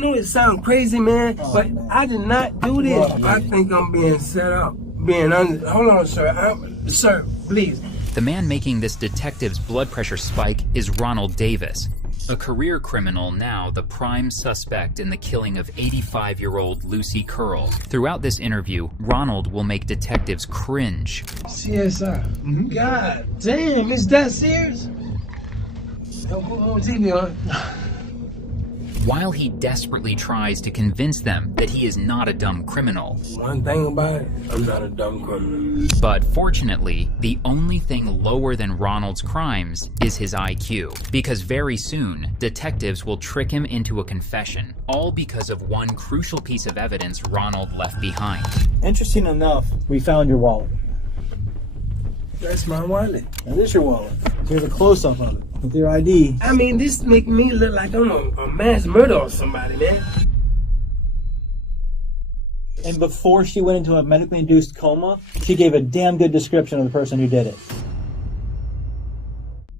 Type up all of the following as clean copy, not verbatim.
know it sounds crazy, man, but man. I did not do this. I think I'm being set up. Hold on, sir. Sir, please. The man making this detective's blood pressure spike is Ronald Davis, a career criminal, now the prime suspect in the killing of 85-year-old Lucy Curl. Throughout this interview, Ronald will make detectives cringe. CSI. God damn, is that serious? On TV, huh? While he desperately tries to convince them that he is not a dumb criminal. One thing about it, I'm not a dumb criminal. But fortunately, the only thing lower than Ronald's crimes is his IQ. Because very soon, detectives will trick him into a confession, all because of one crucial piece of evidence Ronald left behind. Interesting enough, we found your wallet. That's my wallet. That is your wallet. Here's a close-up of it with your ID. I mean, this make me look like I'm a mass murder or somebody, man. And before she went into a medically induced coma, she gave a damn good description of the person who did it.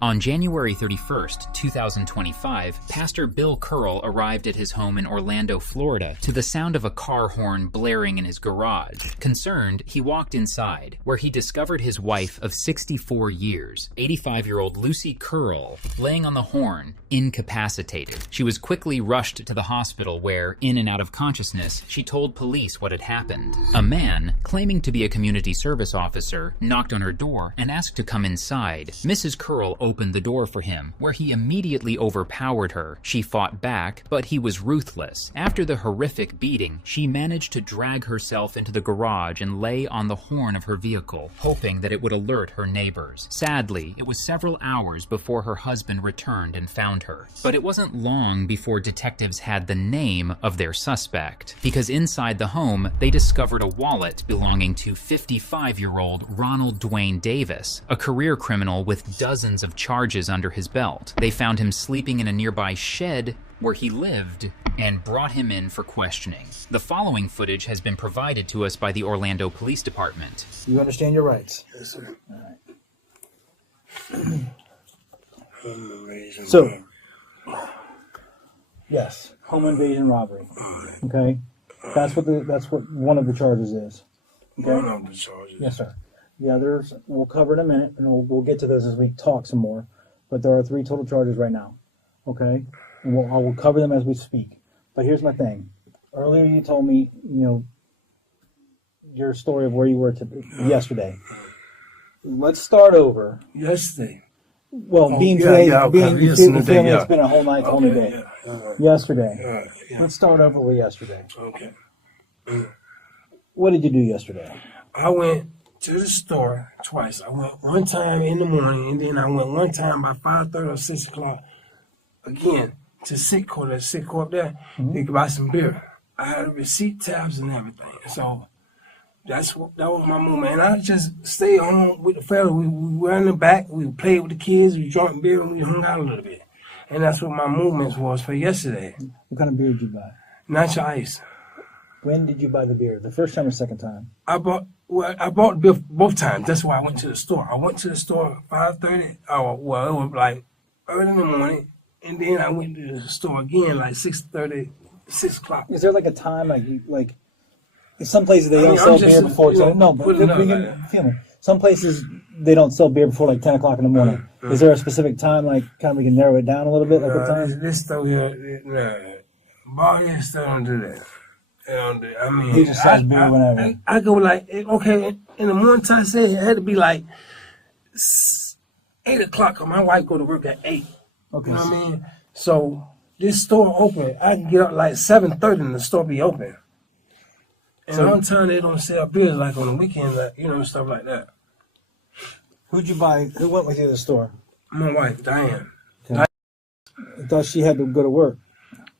On January 31st, 2025, Pastor Bill Curl arrived at his home in Orlando, Florida, to the sound of a car horn blaring in his garage. Concerned, he walked inside, where he discovered his wife of 64 years, 85-year-old Lucy Curl, laying on the horn, incapacitated. She was quickly rushed to the hospital where, in and out of consciousness, she told police what had happened. A man, claiming to be a community service officer, knocked on her door and asked to come inside. Mrs. Curl opened the door for him, where he immediately overpowered her. She fought back, but he was ruthless. After the horrific beating, she managed to drag herself into the garage and lay on the horn of her vehicle, hoping that it would alert her neighbors. Sadly, it was several hours before her husband returned and found her. But it wasn't long before detectives had the name of their suspect, because inside the home, they discovered a wallet belonging to 55-year-old Ronald Dwayne Davis, a career criminal with dozens of charges under his belt. They found him sleeping in a nearby shed where he lived and brought him in for questioning. The following footage has been provided to us by the Orlando Police Department. You understand your rights? Yes, sir. All right. So, yes, home invasion robbery. Okay, that's what one of the charges is. Okay? One of the charges. Yes, sir. The others we'll cover in a minute, and we'll get to those as we talk some more. But there are 3 total charges right now. Okay, and I will cover them as we speak. But here's my thing. Earlier, you told me, your story of where you were yesterday. Let's start over. Yesterday. Well, being okay. It's been a whole night, whole new day. Yesterday. Yeah. Let's start over with yesterday. Okay. What did you do yesterday? I went to the store twice. I went one time in the morning, and then I went one time by 5:30 or 6 o'clock again to Sitco up there to buy some beer. I had receipt tabs and everything. So that was my movement. And I just stayed home with the family. We were in the back. We played with the kids. We drank beer and we hung out a little bit. And that's what my movements was for yesterday. What kind of beer did you buy? Natural ice. When did you buy the beer? The first time or second time? I bought the beer both times. That's why I went to the store. I went to the store 5:30. It was like early in the morning. And then I went to the store again like 6:30, 6 o'clock. Is there like a time like in some places they don't sell beer before? Some places they don't sell beer before like 10 o'clock in the morning. Is there a specific time, like kind of we can narrow it down a little bit? Like what time? This store here, bar here still don't do that. They don't do. I mean, he just sells beer whenever. I go like okay in the morning time. Say it had to be like 8 o'clock. My wife go to work at 8. Okay. You know what I mean? So this store open. I can get up like 7:30 and the store be open. And sometimes they don't sell beers like on the weekend, like, stuff like that. Who'd you buy? Who went with you to the store? My wife, Diane. Okay. I thought she had to go to work.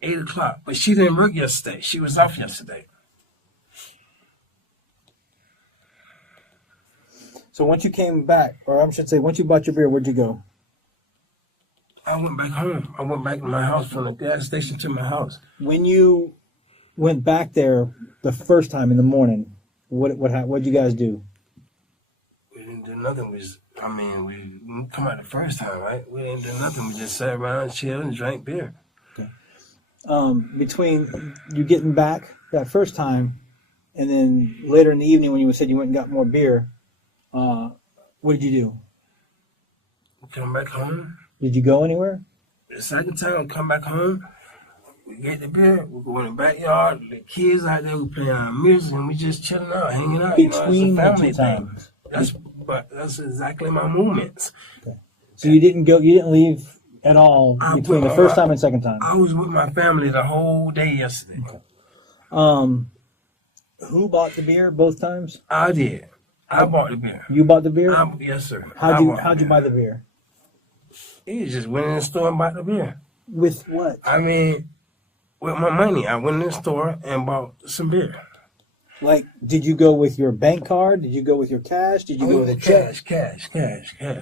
8 o'clock, but she didn't work yesterday. She was off yesterday. So once you came back, or I should say, once you bought your beer, where'd you go? I went back home. I went back to my house from the gas station to my house. When you went back there the first time in the morning, what'd you guys do? We didn't do nothing. We come out the first time, right? We didn't do nothing. We just sat around, chilled, and drank beer. Okay. between you getting back that first time and then later in the evening when you said you went and got more beer, what did you do? Come back home. Did you go anywhere? The second time, I come back home. We get the beer. We go in the backyard. The kids out there, we playing our music, and we just chilling out, hanging out. Between it's a the family two thing. times. That's exactly my movements. Okay. So you didn't leave at all between the first time and second time? I was with my family the whole day yesterday. Okay. Who bought the beer both times? I did. I bought the beer. You bought the beer? Yes, sir. How'd you buy the beer? He just went in the store and bought the beer. With what? I mean, with my money. I went in the store and bought some beer. Like, did you go with your bank card? Did you go with your cash? Did you go with a check? Cash.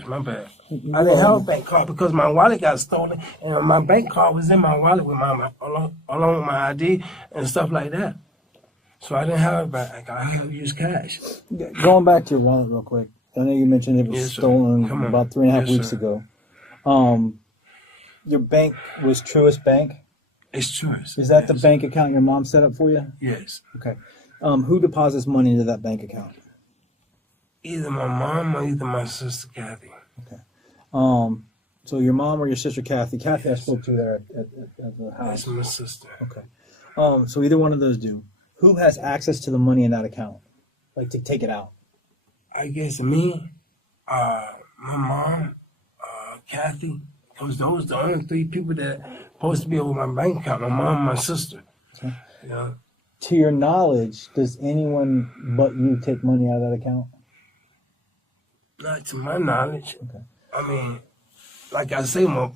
My bad. I didn't have a bank card because my wallet got stolen, and my bank card was in my wallet with along with my ID and stuff like that. So I didn't have a bank. I had to use cash. Going back to your wallet real quick. I know you mentioned it was stolen about 3.5 weeks ago. Your bank was Truist Bank? It's Truist. Is that the bank account your mom set up for you? Yes. Okay. Who deposits money into that bank account? Either my mom or either my sister Kathy. Okay. So your mom or your sister Kathy? Kathy, yes. I spoke to there at the house. That's my sister. Okay. So either one of those do. Who has access to the money in that account? Like to take it out? I guess me, my mom, Kathy, because those are the only three people that are supposed to be over my bank account. My mom and my sister. Okay. You know? To your knowledge, does anyone but you take money out of that account? Not to my knowledge. Okay. I mean, like I say, my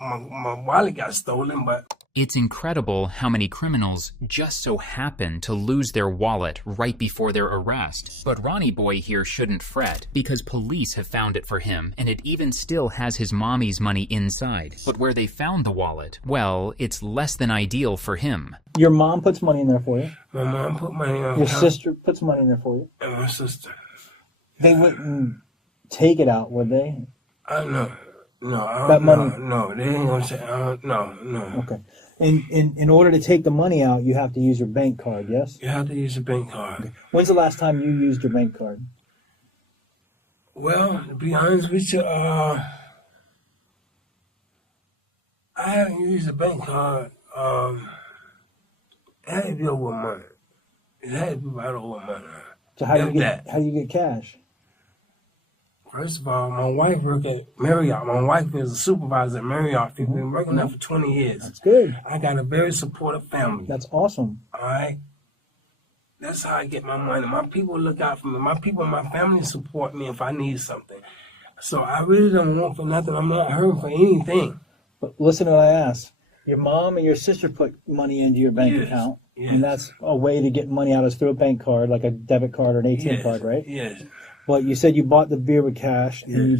wallet got stolen, but... It's incredible how many criminals just so happen to lose their wallet right before their arrest. But Ronnie Boy here shouldn't fret, because police have found it for him, and it even still has his mommy's money inside. But where they found the wallet, well, it's less than ideal for him. Your mom puts money in there for you. My mom put money on Your sister puts money in there for you. And my sister. They wouldn't take it out, would they? I know. No, I don't that money. No, they ain't gonna say. No. Okay. In order to take the money out, you have to use your bank card. Yes. You have to use a bank card. Okay. When's the last time you used your bank card? Well, to be honest with you, I haven't used a bank card. It had to be over a month. It had to be about over a month. So how do you get cash? First of all, my wife worked at Marriott. My wife is a supervisor at Marriott. She's been working there for 20 years. That's good. I got a very supportive family. That's awesome. All right? That's how I get my money. My people look out for me. My people, my family support me if I need something. So I really don't want for nothing. I'm not hurting for anything. But listen to what I asked. Your mom and your sister put money into your bank account. Yes. And that's a way to get money out is through a bank card, like a debit card or an ATM card, right? Yes. But you said you bought the beer with cash, and you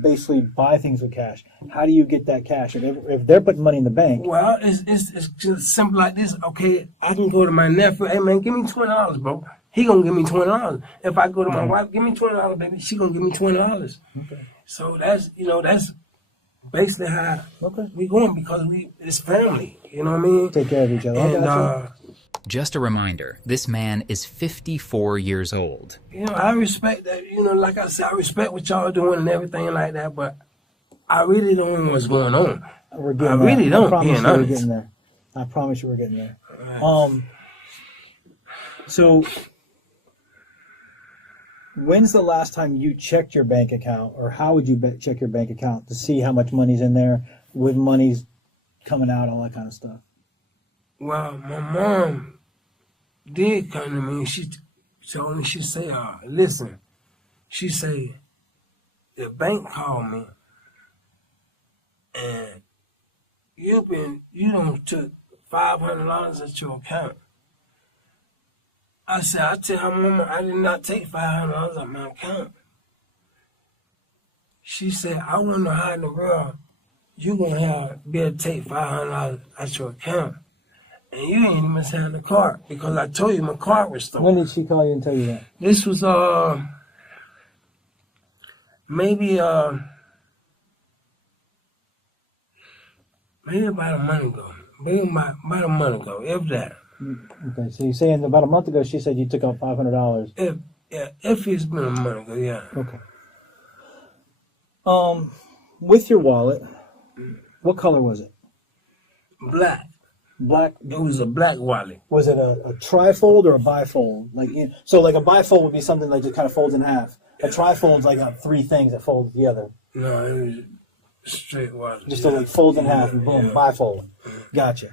basically buy things with cash. How do you get that cash? If they're putting money in the bank. Well, it's just simple like this. Okay, I can go to my nephew. Hey, man, give me $20, bro. He gonna give me $20. If I go to my wife, give me $20, baby. She gonna give me $20. Okay. So that's basically how we going because it's family. You know what I mean? Take care of each other. And, just a reminder, this man is 54 years old. I respect that. Like I said, I respect what y'all doing and everything like that, but I really don't know what's going on. We're getting I there. really don't, I promise being you we're honest. getting there. I promise you we're getting there. So when's the last time you checked your bank account, or how would you check your bank account to see how much money's in there, with money's coming out, all that kind of stuff? Well, my mom did come to me and she told me, she said, listen, she said, the bank called me and you don't took $500 at your account. I said, I tell her, Mama, I did not take $500 out my account. She said, I want to know how in the world you going to be able to take $500 out your account. And you ain't even had the card because I told you my card was stolen. When did she call you and tell you that? This was maybe about a month ago. Maybe about a month ago, if that. Okay, so you're saying about a month ago she said you took out $500. If it's been a month ago, yeah. Okay. With your wallet, what color was it? Black. Black. It was a black wallet. Was it a trifold or a bifold? So like a bifold would be something that just kind of folds in half. A trifold's like three things that fold together. No, it was straight wallet. Just to like fold in half and boom, bifold. Gotcha.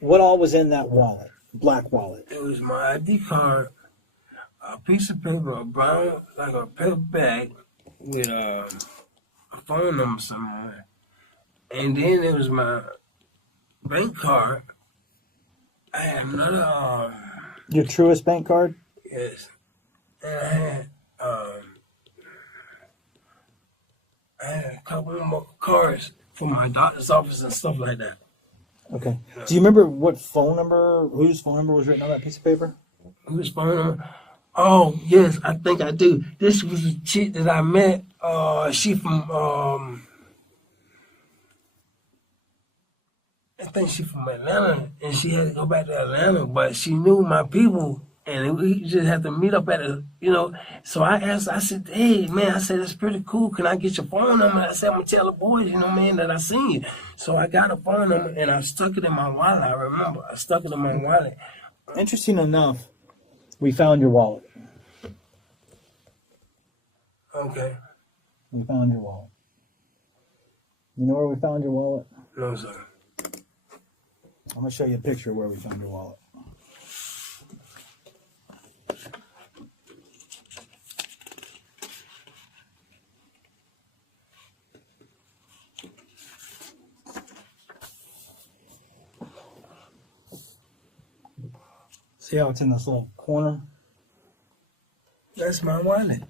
What all was in that wallet? Black wallet. It was my ID card, a piece of paper, a brown, like a paper bag with a phone number somewhere. And then it was my bank card. I had another, Your Truist bank card? yes. And I had a couple more cards for my doctor's office and stuff like that. Okay. Do you remember whose phone number was written on that piece of paper? Whose phone number? Oh, yes, I think I do. This was a chick that I met. She from, I think she from Atlanta, and she had to go back to Atlanta, but she knew my people, and we just had to meet up at so I asked, I said, hey, man, I said, that's pretty cool. Can I get your phone number? I said, I'm going to tell the boys, man, that I seen you. So I got a phone number, and I stuck it in my wallet. I remember. I stuck it in my wallet. Interesting enough, we found your wallet. Okay. We found your wallet. You know where we found your wallet? No, sir. I'm going to show you a picture of where we found your wallet. See how it's in this little corner? That's my wallet.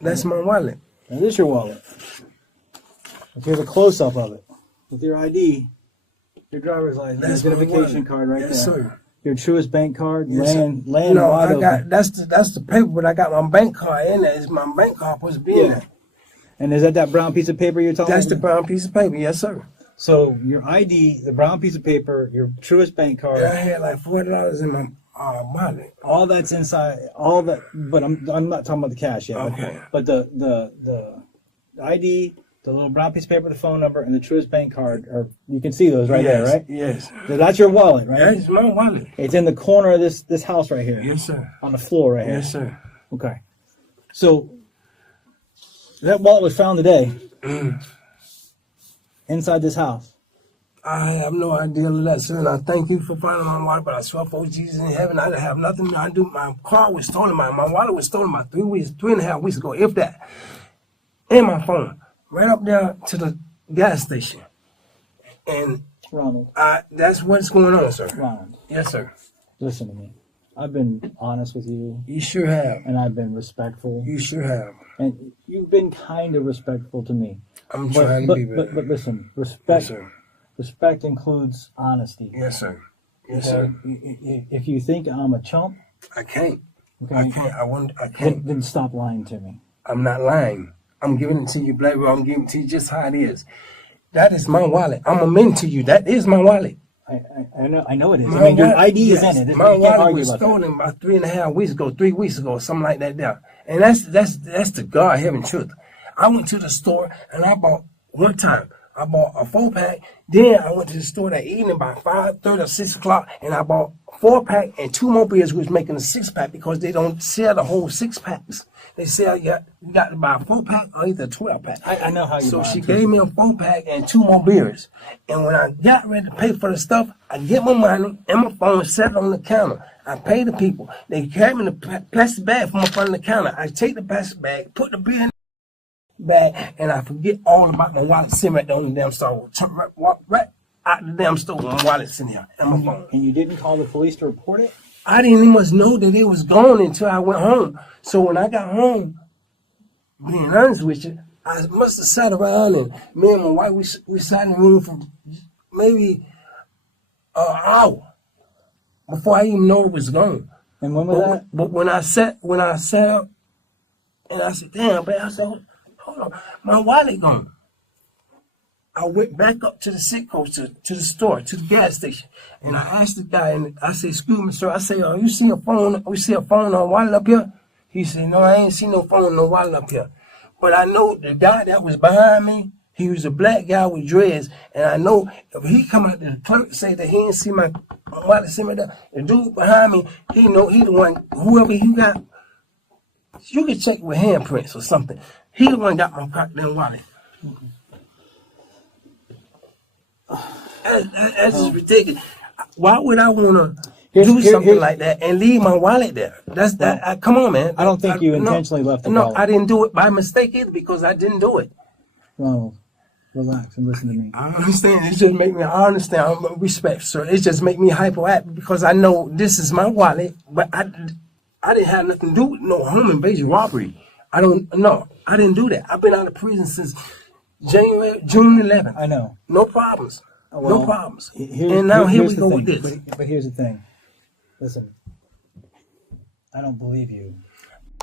That's my wallet. That is your wallet. Here's a close-up of it. With your ID, your driver's license, That's your my identification wallet. card right Yes, there. sir. Your Truist bank card, Yes, sir. land No, wide I open. got that's the paper, but I got my bank card in there. It's my bank card supposed to be in there. And is that brown piece of paper you're talking That's about? the brown piece of paper, yes, sir. So your ID, the brown piece of paper, your Truist bank card, And I had like $40 in my wallet. all that's inside, all that. But I'm not talking about the cash yet. Okay. But the ID, the little brown piece of paper, the phone number, and the Truist bank card, or you can see those right there, right? Yes. So that's your wallet, right? That's my wallet. It's in the corner of this house right here, Yes, sir. on the floor right here. Yes, sir. Okay. So that wallet was found today inside this house. I have no idea of that, sir, and I thank you for finding my wallet, but I swear for Jesus in heaven, I didn't have nothing to do. My car was stolen. My wallet was stolen about 3.5 weeks ago, if that. And my phone. Right up there to the gas station. And Ronald, that's what's going on, sir. Ronald, Yes, sir. listen to me. I've been honest with you, You sure have. and I've been respectful, You sure have. and you've been kind of respectful to me. I'm trying to be better. But listen, Yes, respect sir. respect includes honesty. Yes, sir. Yes, Okay? sir. If you think I'm a chump, I can't. okay, I can't. I can't. then stop lying to me. I'm not lying. I'm giving it to you, Black Bro. I'm giving it to you just how it is. That is my wallet. I'm admitting to you. That is my wallet. I know it is. My I mean, your wallet- ID yes, is in it. My You can't wallet argue was about that. stolen about 3.5 weeks ago, 3 weeks ago, something like that there. And that's the God heaven truth. I went to the store and I bought one time. I bought a 4-pack. Then I went to the store that evening by 5:30 or 6 o'clock, and I bought 4-pack and 2 more beers, which was making a 6-pack because they don't sell the whole 6-packs. They sell you got to buy a 4-pack or either a 12-pack. I know how you So buy she them, gave me a 4-pack and 2 more beers. And when I got ready to pay for the stuff, I get my money and my phone set on the counter. I pay the people. They carry me the plastic bag from in front of the counter. I take the plastic bag, put the beer in the bag, and I forget all about my wallet sitting right there on the damn store. Walk right out the damn store with my wallet sitting here and my phone. And you didn't call the police to report it? I didn't even much know that it was gone until I went home. So when I got home, being honest with you, I must have sat around and me and my wife, we sat in the room for maybe an hour before I even know it was gone. And when was that? But when I sat up and I said, damn, but I said, hold on, my wallet gone. I went back up to the Citgo, to the store, to the gas station, and I asked the guy, and I said, "Excuse me, sir." I say, "Oh, you see a phone? You see a phone or wallet up here?" He said, "No, I ain't seen no phone, no wallet up here." But I know the guy that was behind me, he was a black guy with dreads, and I know if he come out the clerk say that he didn't see my wallet, see me there, the dude behind me, he know he the one. Whoever you got, you can check with handprints or something. He the one got my goddamn wallet. That's just ridiculous. Why would I want to do something like that and leave my wallet there? That's that. Come on, man. I don't think you intentionally left the wallet. No, I didn't do it by mistake either because I didn't do it. Ronald, relax and listen to me. I understand. It just make me. I understand. I respect, sir. It just make me hyperactive because I know this is my wallet, but I didn't have nothing to do with no home invasion robbery. I didn't do that. I've been out of prison since June 11th. I know. No problems. Well, no problems. Here we go with this. But here's the thing. Listen, I don't believe you.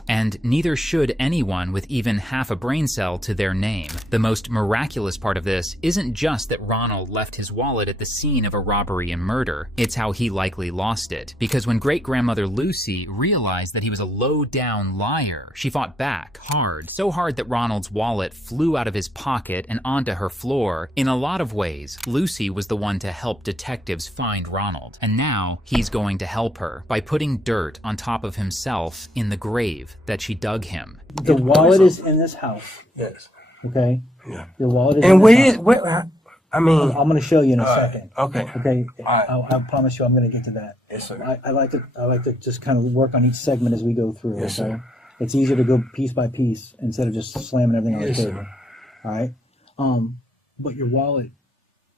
And neither should anyone with even half a brain cell to their name. The most miraculous part of this isn't just that Ronald left his wallet at the scene of a robbery and murder, it's how he likely lost it. Because when great-grandmother Lucy realized that he was a low-down liar, she fought back hard, so hard that Ronald's wallet flew out of his pocket and onto her floor. In a lot of ways, Lucy was the one to help detectives find Ronald. And now, he's going to help her by putting dirt on top of himself in the grave that she dug him. The wallet is in this house. Yes. Okay? Yeah. The wallet is and in where, this house. where, I mean... I'm going to show you in a second. Okay. Okay? Right. I promise you I'm going to get to that. Yes, sir. I like to just kind of work on each segment as we go through. Yes, okay? sir. It's easier to go piece by piece instead of just slamming everything on Yes, the table. sir. All right? But your wallet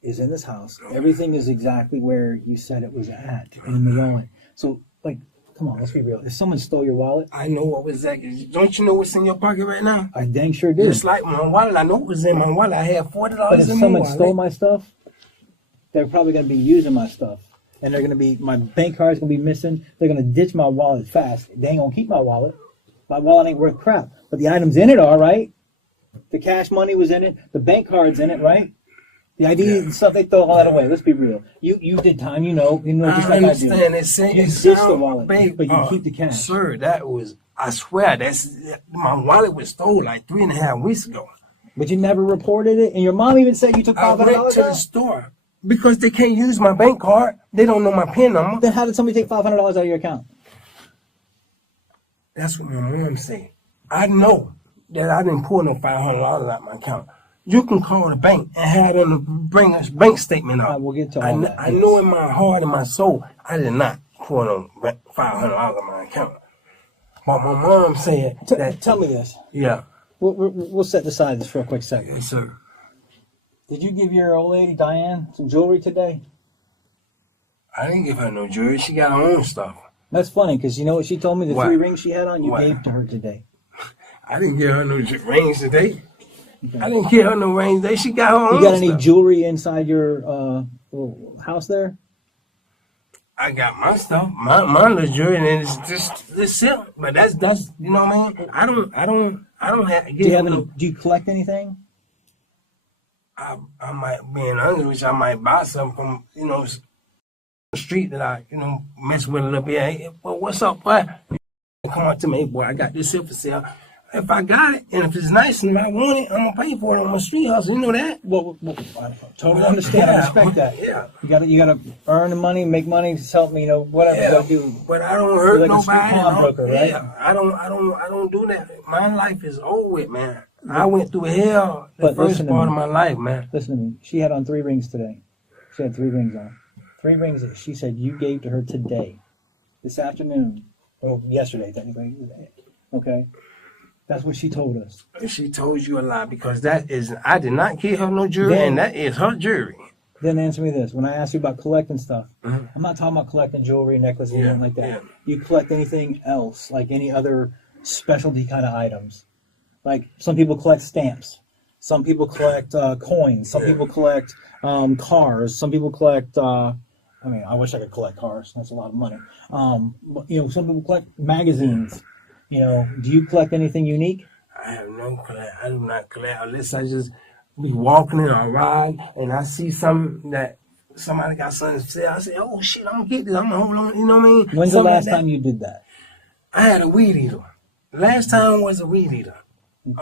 is in this house. Everything is exactly where you said it was at in the wallet. So, like, come on, let's be real. If someone stole your wallet, I know what was that. Don't you know what's in your pocket right now? I dang sure do. Just like my wallet, I know what was in my wallet. I had $40 But if in my wallet. someone stole my stuff, they're probably going to be using my stuff. And they're going to be, my bank card's going to be missing. They're going to ditch my wallet fast. They ain't going to keep my wallet. My wallet ain't worth crap. But the items in it are, right? The cash money was in it. The bank card's in it, right? The ID and stuff, they throw all that away. Let's be real. You did time, you know just I like understand. I do. It You ditched sound, the wallet, babe, but you keep the cash. Sir, that was, I swear, my wallet was stolen like 3.5 weeks ago. But you never reported it, and your mom even said you took I $500 went to the out? store because they can't use my bank card. They don't know my PIN number. Then how did somebody take $500 out of your account? That's what my mom said. I know that I didn't pull no $500 out of my account. You can call the bank and have them bring a bank statement up. We'll get to all that. I know in my heart and my soul, I did not pull no $500 out of my account. But my mom said that. Tell me this. Yeah. We'll set aside this for a quick second. Yes, sir. Did you give your old lady, Diane, some jewelry today? I didn't give her no jewelry. She got her own stuff. That's funny, because you know what she told me? The What? 3 rings she had on, you What? gave to her today. I didn't give her no rings today. I didn't give her no rings today. She got her own You got any stuff. jewelry inside your little house there? I got my stuff, my little jewelry, and it's just this silk. But that's you know what I mean. I don't have. Do you collect anything? I might be in honest with you, I might buy something from the street that I mess with a little bit. Hey, well, what's up, boy? Come on to me, boy. I got this here for sale. If I got it, and if it's nice and I want it, I'm gonna pay for it on my street hustle. You know that? Well, I totally understand. I respect that. Yeah. You gotta earn the money, make money, help me, whatever you gotta do. But I don't hurt You're like a street nobody. pawnbroker, right? Yeah, I don't do that. My life is over with, man. I went through hell the But first listen to part me. of my life, man. Listen to me. She had on 3 rings today. She had 3 rings on. 3 rings that she said you gave to her today, this afternoon, or yesterday, technically. Okay. That's what she told us. She told you a lie because I did not give her no jewelry, and that is her jewelry. Then answer me this. When I asked you about collecting stuff, I'm not talking about collecting jewelry, necklaces, anything like that. Yeah. You collect anything else, like any other specialty kind of items. Like some people collect stamps. Some people collect coins. Some people collect cars. Some people collect, I wish I could collect cars. That's a lot of money. Some people collect magazines. Do you collect anything unique? I have no collect. I do not collect unless I just be walking in a ride, and I see something that somebody got something to say. I say, oh shit, I'm gonna get this. I'm gonna hold on. You know what I mean? When's the Something last like time you did that? I had a weed eater. Last time was a weed eater. You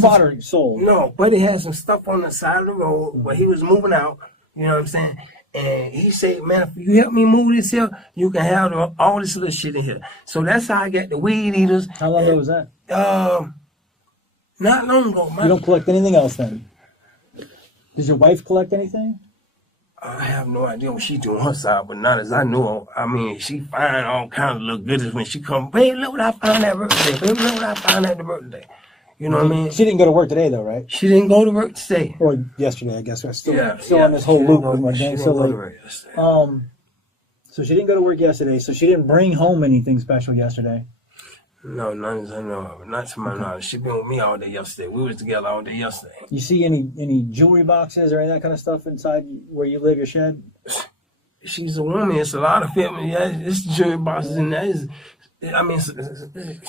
bought or sold? No, Buddy had some stuff on the side of the road where he was moving out. You know what I'm saying? And he said, man, if you help me move this here, you can have all this little shit in here. So that's how I got the weed eaters. How long ago was that? Not long ago. You don't collect anything else then? Does your wife collect anything? I have no idea what she do on her side, but not as I know. I mean, she find all kinds of little goodies when she come. Babe, look what I found that birthday. Babe, look what I found at the birthday. You know what I mean? She didn't go to work today, though, right? She didn't go to work today. Or yesterday, I guess. We're still on this whole loop with my gang. So, like, so she didn't go to work yesterday. So she didn't bring home anything special yesterday. No, none as I know of. Not to my knowledge. She been with me all day yesterday. We was together all day yesterday. You see any jewelry boxes or any of that kind of stuff inside where you live, your shed? She's a woman. It's a lot of family. Yeah, it's jewelry boxes and that is. I mean,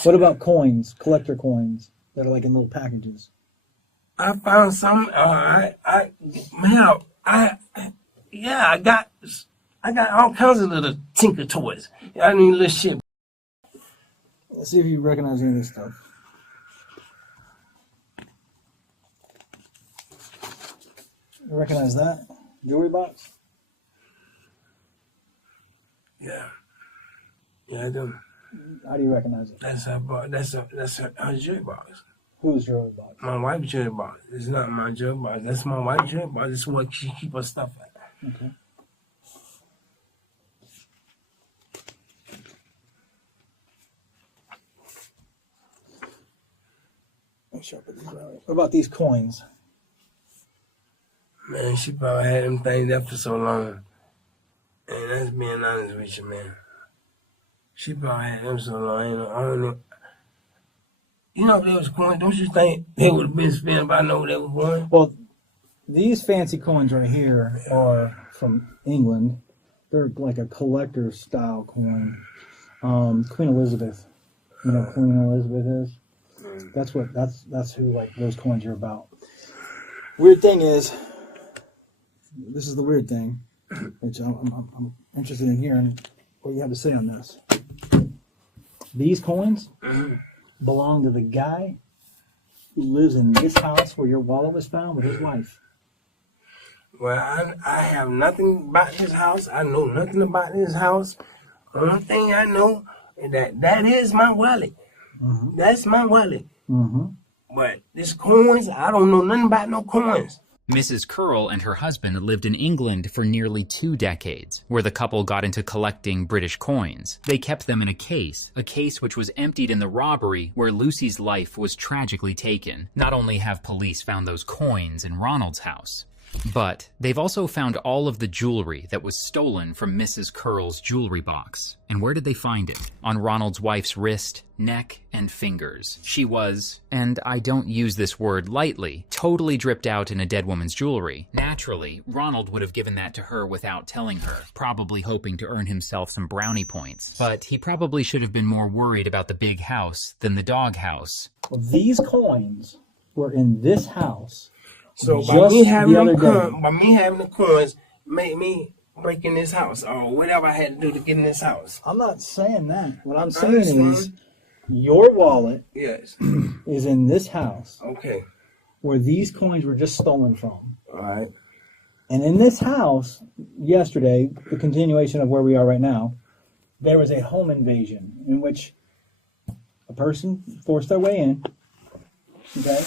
what about coins, collector coins that are like in little packages? I found some. I got all kinds of little tinker toys. I mean, little shit. Let's see if you recognize any of this stuff. You recognize that jewelry box? Yeah, I do. How do you recognize it? That's her box. That's her jewelry box. Whose jewelry box? My wife's jewelry box. It's not my jewelry box. That's my wife's jewelry box. That's what she keep her stuff at. Okay. Make sure I put these right. What about these coins? Man, she probably had them things there for so long. And that's being honest with you, man. She probably had them so long. I don't know. You know, if they was coins, don't you think they would have been spent if I know they were going? Well, these fancy coins right here are from England. They're like a collector style coin. Queen Elizabeth. You know who Queen Elizabeth is? That's who like those coins are about. Weird thing is, this is the weird thing, which I'm interested in hearing what you have to say on this. These coins belong to the guy who lives in this house where your wallet was found with his wife. Well, I have nothing about this house. I know nothing about this house. Only thing I know is that is my wallet. Mm-hmm. That's my wallet. Mm-hmm. But this coins, I don't know nothing about no coins. Mrs. Curl and her husband lived in England for nearly 2 decades, where the couple got into collecting British coins. They kept them in a case which was emptied in the robbery where Lucy's life was tragically taken. Not only have police found those coins in Ronald's house, but they've also found all of the jewelry that was stolen from Mrs. Curl's jewelry box. And where did they find it? On Ronald's wife's wrist, neck, and fingers. She was, and I don't use this word lightly, totally dripped out in a dead woman's jewelry. Naturally, Ronald would have given that to her without telling her, probably hoping to earn himself some brownie points. But he probably should have been more worried about the big house than the dog house. Well, these coins were in this house. So by me having the coins made me break in this house or whatever I had to do to get in this house. I'm not saying that. What I'm saying is your wallet is in this house. Okay. Where these coins were just stolen from. All right. And in this house, yesterday, the continuation of where we are right now, there was a home invasion in which a person forced their way in, okay,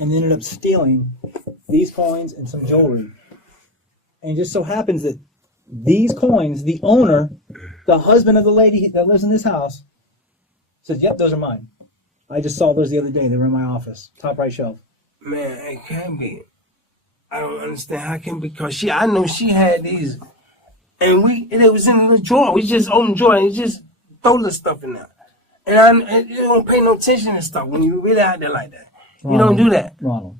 and ended up stealing these coins and some jewelry. And it just so happens that these coins, the owner, the husband of the lady that lives in this house, says, yep, those are mine. I just saw those the other day. They were in my office, top right shelf. Man, it can't be. I don't understand how it can be, because I know she had these, and it was in the drawer. We just opened the drawer and just throw the stuff in there. And you don't pay no attention to stuff when you really out there like that. You don't do that. Ronald.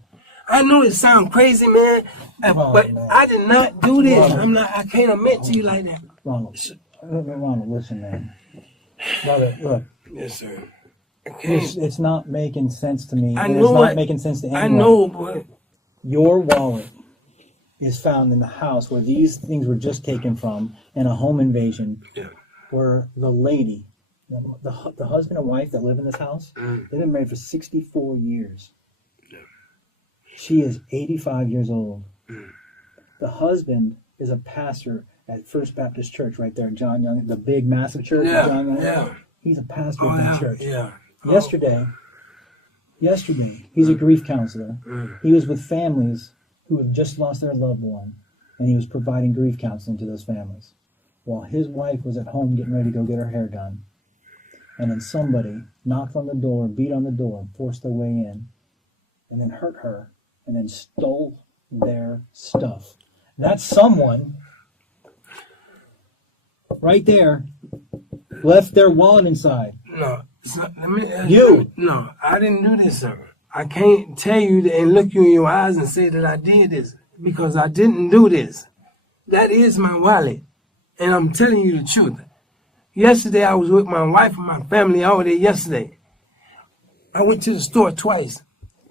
I know it sounds crazy, man, but man. I did not do this. Ronald. I can't admit to you like that. Ronald, listen, man. Brother, look. Yes, sir. It's not making sense to me. I It's know not making sense to anyone. I know, but Your wallet is found in the house where these things were just taken from in a home invasion, where the lady, the husband and wife that live in this house, they've been married for 64 years. She is 85 years old. The husband is a pastor at First Baptist Church right there, John Young, the big, massive church. John Young. He's a pastor of the church. Yesterday, he's a grief counselor. He was with families who have just lost their loved one, and he was providing grief counseling to those families, while his wife was at home getting ready to go get her hair done. And then somebody knocked on the door, beat on the door, forced their way in, and then hurt her, and then stole their stuff. That someone right there left their wallet inside. No, You. I didn't do this, sir. I can't tell you and look you in your eyes and say that I did this, because I didn't do this. That is my wallet, and I'm telling you the truth. Yesterday, I was with my wife and my family out there yesterday. I went to the store twice.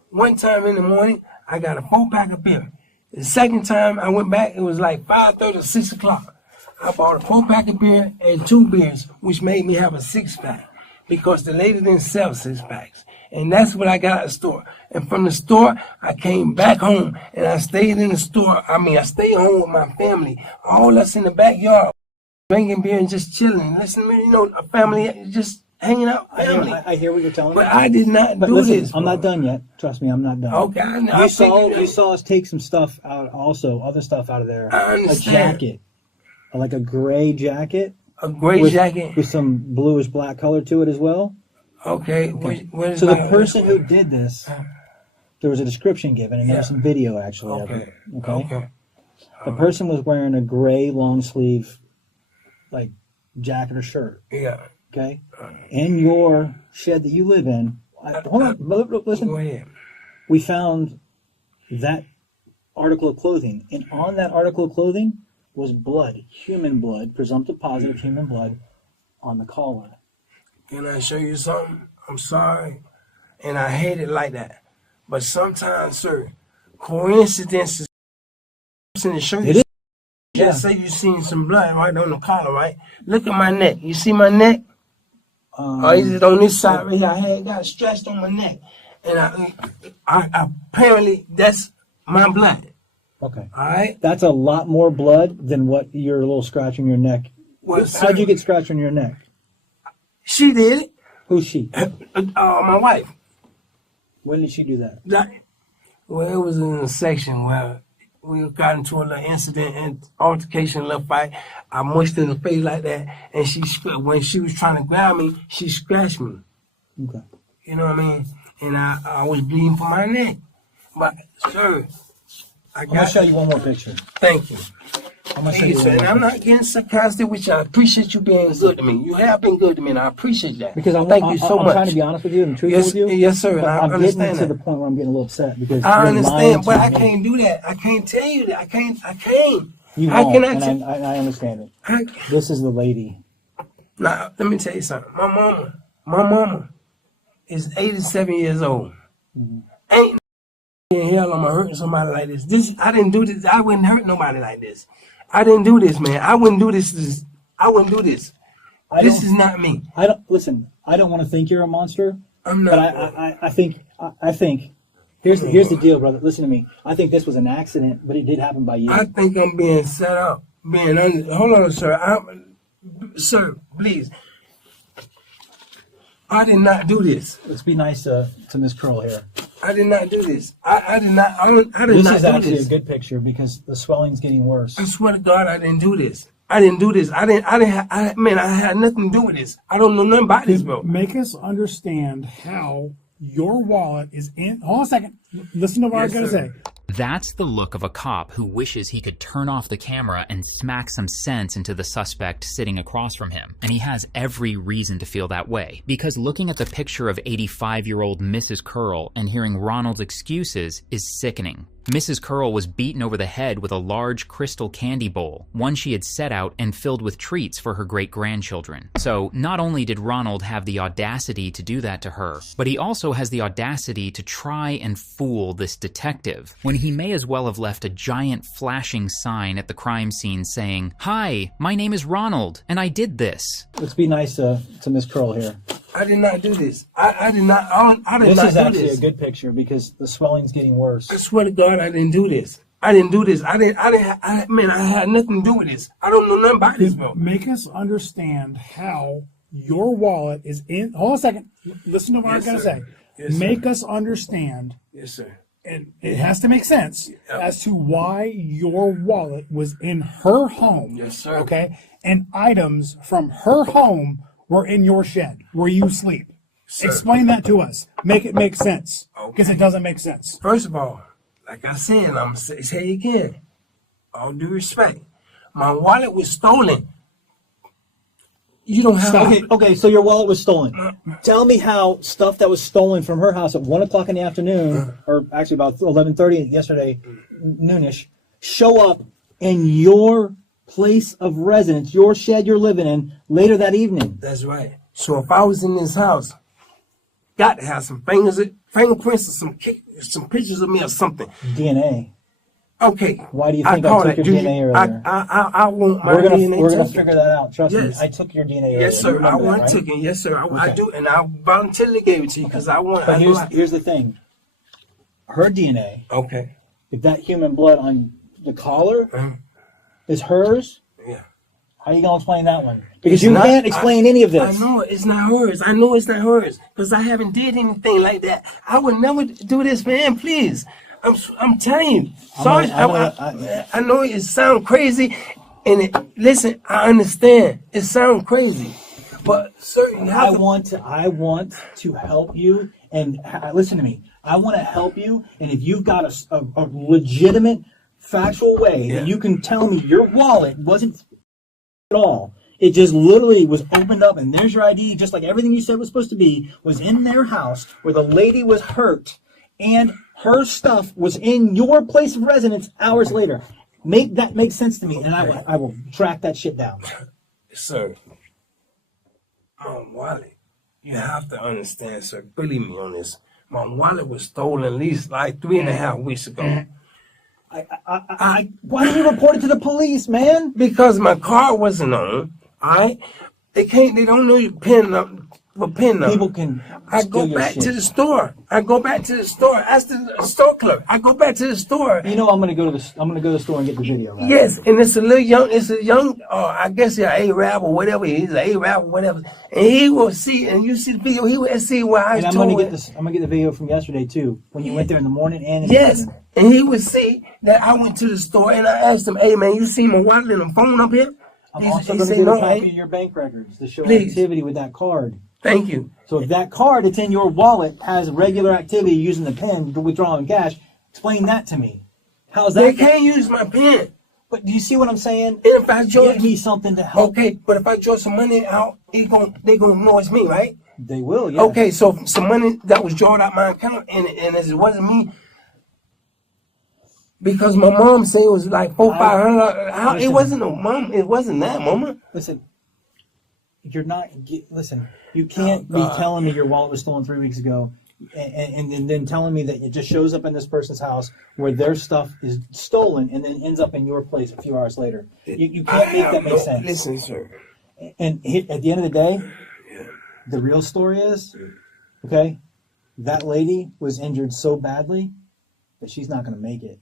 One time in the morning, I got a 4-pack of beer. The second time I went back, it was like 5:30 or 6 o'clock. I bought a 4-pack of beer and 2 beers, which made me have a 6-pack, because the lady didn't sell 6-packs. And that's what I got at the store. And from the store, I came back home, and I stayed in the store. I stayed home with my family, all us in the backyard, drinking beer and just chilling. Listen to me, a family just hanging out. Family. I hear what you're telling me. But I did not do listen, this. I'm not done yet. Trust me, I'm not done. Okay, You saw us take some stuff out, also other stuff out of there. I understand. A jacket, like a gray jacket. A gray jacket with some bluish black color to it as well. Okay. So the person who did this, there was a description given, and there's some video actually of it. Okay. The person was wearing a gray long sleeve, like, jacket or shirt. Yeah. Okay. In your shed that you live in, hold on, listen. Go ahead. We found that article of clothing, and on that article of clothing was blood, human blood, presumptive positive human blood, on the collar. Can I show you something? I'm sorry, and I hate it like that. But sometimes, sir, coincidences to show you. Just say you seen some blood right on the collar, right? Look at my neck. You see my neck? Or is it on this side right here? I had got stretched on my neck, and I apparently that's my blood. Okay. All right. That's a lot more blood than what your little scratch on your neck. Well, how'd you get scratched on your neck? She did it. Who's she? My wife. When did she do that? Well, it was in a section where we got into a little incident and altercation, a little fight. I mushed in the face like that, and when she was trying to grab me, she scratched me. Okay. You know what I mean? And I was bleeding from my neck. But, sir, I'm going to show you one more picture. Thank you. I'm going to show you one more picture. I'm not getting sarcastic with you. I appreciate you being good to me. You have been good to me, and I appreciate that. Because thank you so much. I'm trying to be honest with you and truthful with you. Yes, sir. But I I'm understand getting to the point where I'm getting a little upset because I you're understand, but I lying to me. can't do that. I can't tell you that. I can't. You How won't, can I and I understand it. This is the lady. Now, let me tell you something. My mama is 87 years old. Mm-hmm. Ain't in hell I'm hurting somebody like this. I didn't do this. I wouldn't hurt nobody like this. I didn't do this, man. I wouldn't do this. I wouldn't do this. This is not me. I don't want to think you're a monster. I'm not. But I think here's the deal, brother. Listen to me. I think this was an accident, but it did happen by you. I think I'm being set up. Hold on, sir. Sir, please. I did not do this. Let's be nice to Miss Curl here. I did not do this. I did not. I did This not is do actually this. a good picture because the swelling's getting worse. I swear to God, I didn't do this. I didn't do this. I had nothing to do with this. I don't know nothing about this, bro. Make us understand how your wallet is in. Hold on a second. Listen to what I'm going to say. That's the look of a cop who wishes he could turn off the camera and smack some sense into the suspect sitting across from him. And he has every reason to feel that way, because looking at the picture of 85-year-old Mrs. Curl and hearing Ronald's excuses is sickening. Mrs. Curl was beaten over the head with a large crystal candy bowl, one she had set out and filled with treats for her great-grandchildren. So not only did Ronald have the audacity to do that to her, but he also has the audacity to try and fool this detective, when he may as well have left a giant flashing sign at the crime scene saying, "Hi, my name is Ronald, and I did this." Let's be nice to Miss Curl here. I did not do this. I did not. I did not do this. This is actually a good picture because the swelling's getting worse. I swear to God, I didn't do this. I didn't do this. I had nothing to do with this. I don't know nothing about this, bro. Make us understand how your wallet is in. Hold on a second. Listen to what I'm going to say. Yes, make us understand. Yes, sir. And it has to make sense as to why your wallet was in her home. Yes, sir. Okay? And items from her home were in your shed where you sleep. Sir. Explain that to us. Make it make sense. Because it doesn't make sense. First of all, like I said, I'm going to say it again. All due respect. My wallet was stolen. You don't have... Okay, so your wallet was stolen. Tell me how stuff that was stolen from her house at 1 o'clock in the afternoon, or actually about 11:30 yesterday, noonish, show up in your place of residence, your shed you're living in, later that evening. That's right. So if I was in this house, got to have some fingerprints or some pictures of me or something. DNA. Okay. Why do you think I took your DNA earlier? I want my We're DNA gonna taken. figure that out. Trust me. Yes. I took your DNA earlier. Yes, sir. You I remember want that, right? taken. Yes, sir. I Okay. do, and I voluntarily gave it to you because I want. But here's the thing. Her DNA, Okay. if that human blood on the collar is hers, Yeah. how you gonna explain that one? Because It's you not- can't explain any of this. I know it's not hers. I know it's not hers because I haven't did anything like that. I would never do this, man. Please, I'm telling you. Sorry, I know it sounds crazy, and listen, I understand it sounds crazy, but sir, you have I want to help you, and listen to me. I want to help you, and if you've got a legitimate, factual way that you can tell me your wallet wasn't at all. It just literally was opened up, and there's your ID, just like everything you said was supposed to be, was in their house where the lady was hurt, and her stuff was in your place of residence hours later. Make that make sense to me, and I will track that shit down. Sir, my wallet. You have to understand, sir. Believe me on this. My wallet was stolen at least like 3.5 weeks ago. Why did you report it to the police, man? Because my car wasn't on. Alright? They don't know your PIN number. People can I go steal your back shit. to the store. Ask the store clerk. I go back to the store. You know I'm gonna go to the store and get the video, right? Yes, and it's a young, I guess you're Arab or whatever. He's an Arab or whatever. And he will see, and you see the video, he will see where I And I'm told gonna him. get the video from yesterday too, when you went there in the morning and in Yes, the evening. and he would see that I went to the store and I asked him, "Hey man, you see my wallet and the phone up here?" I'm He also gonna said, get a "No, I copy ain't." of your bank records to show Please. activity with that card. Thank you. So if that card that's in your wallet has regular activity using the pen to withdraw cash, explain that to me. How's They that? can't use my pen. But do you see what I'm saying? And if I draw, Give me something to help. okay, but if I draw some money out, they gonna know it's me, right? They will, yeah. Okay, so some money that was drawn out my account, and it wasn't me, because my mom said it was like $400-500. How it Listen. wasn't no mom? It wasn't that, mama. Listen, you're not. Listen, you can't be telling me your wallet was stolen 3 weeks ago, and then telling me that it just shows up in this person's house where their stuff is stolen and then ends up in your place a few hours later. You can't make that make sense. Listen, sir. And at the end of the day, the real story is, okay, that lady was injured so badly that she's not going to make it.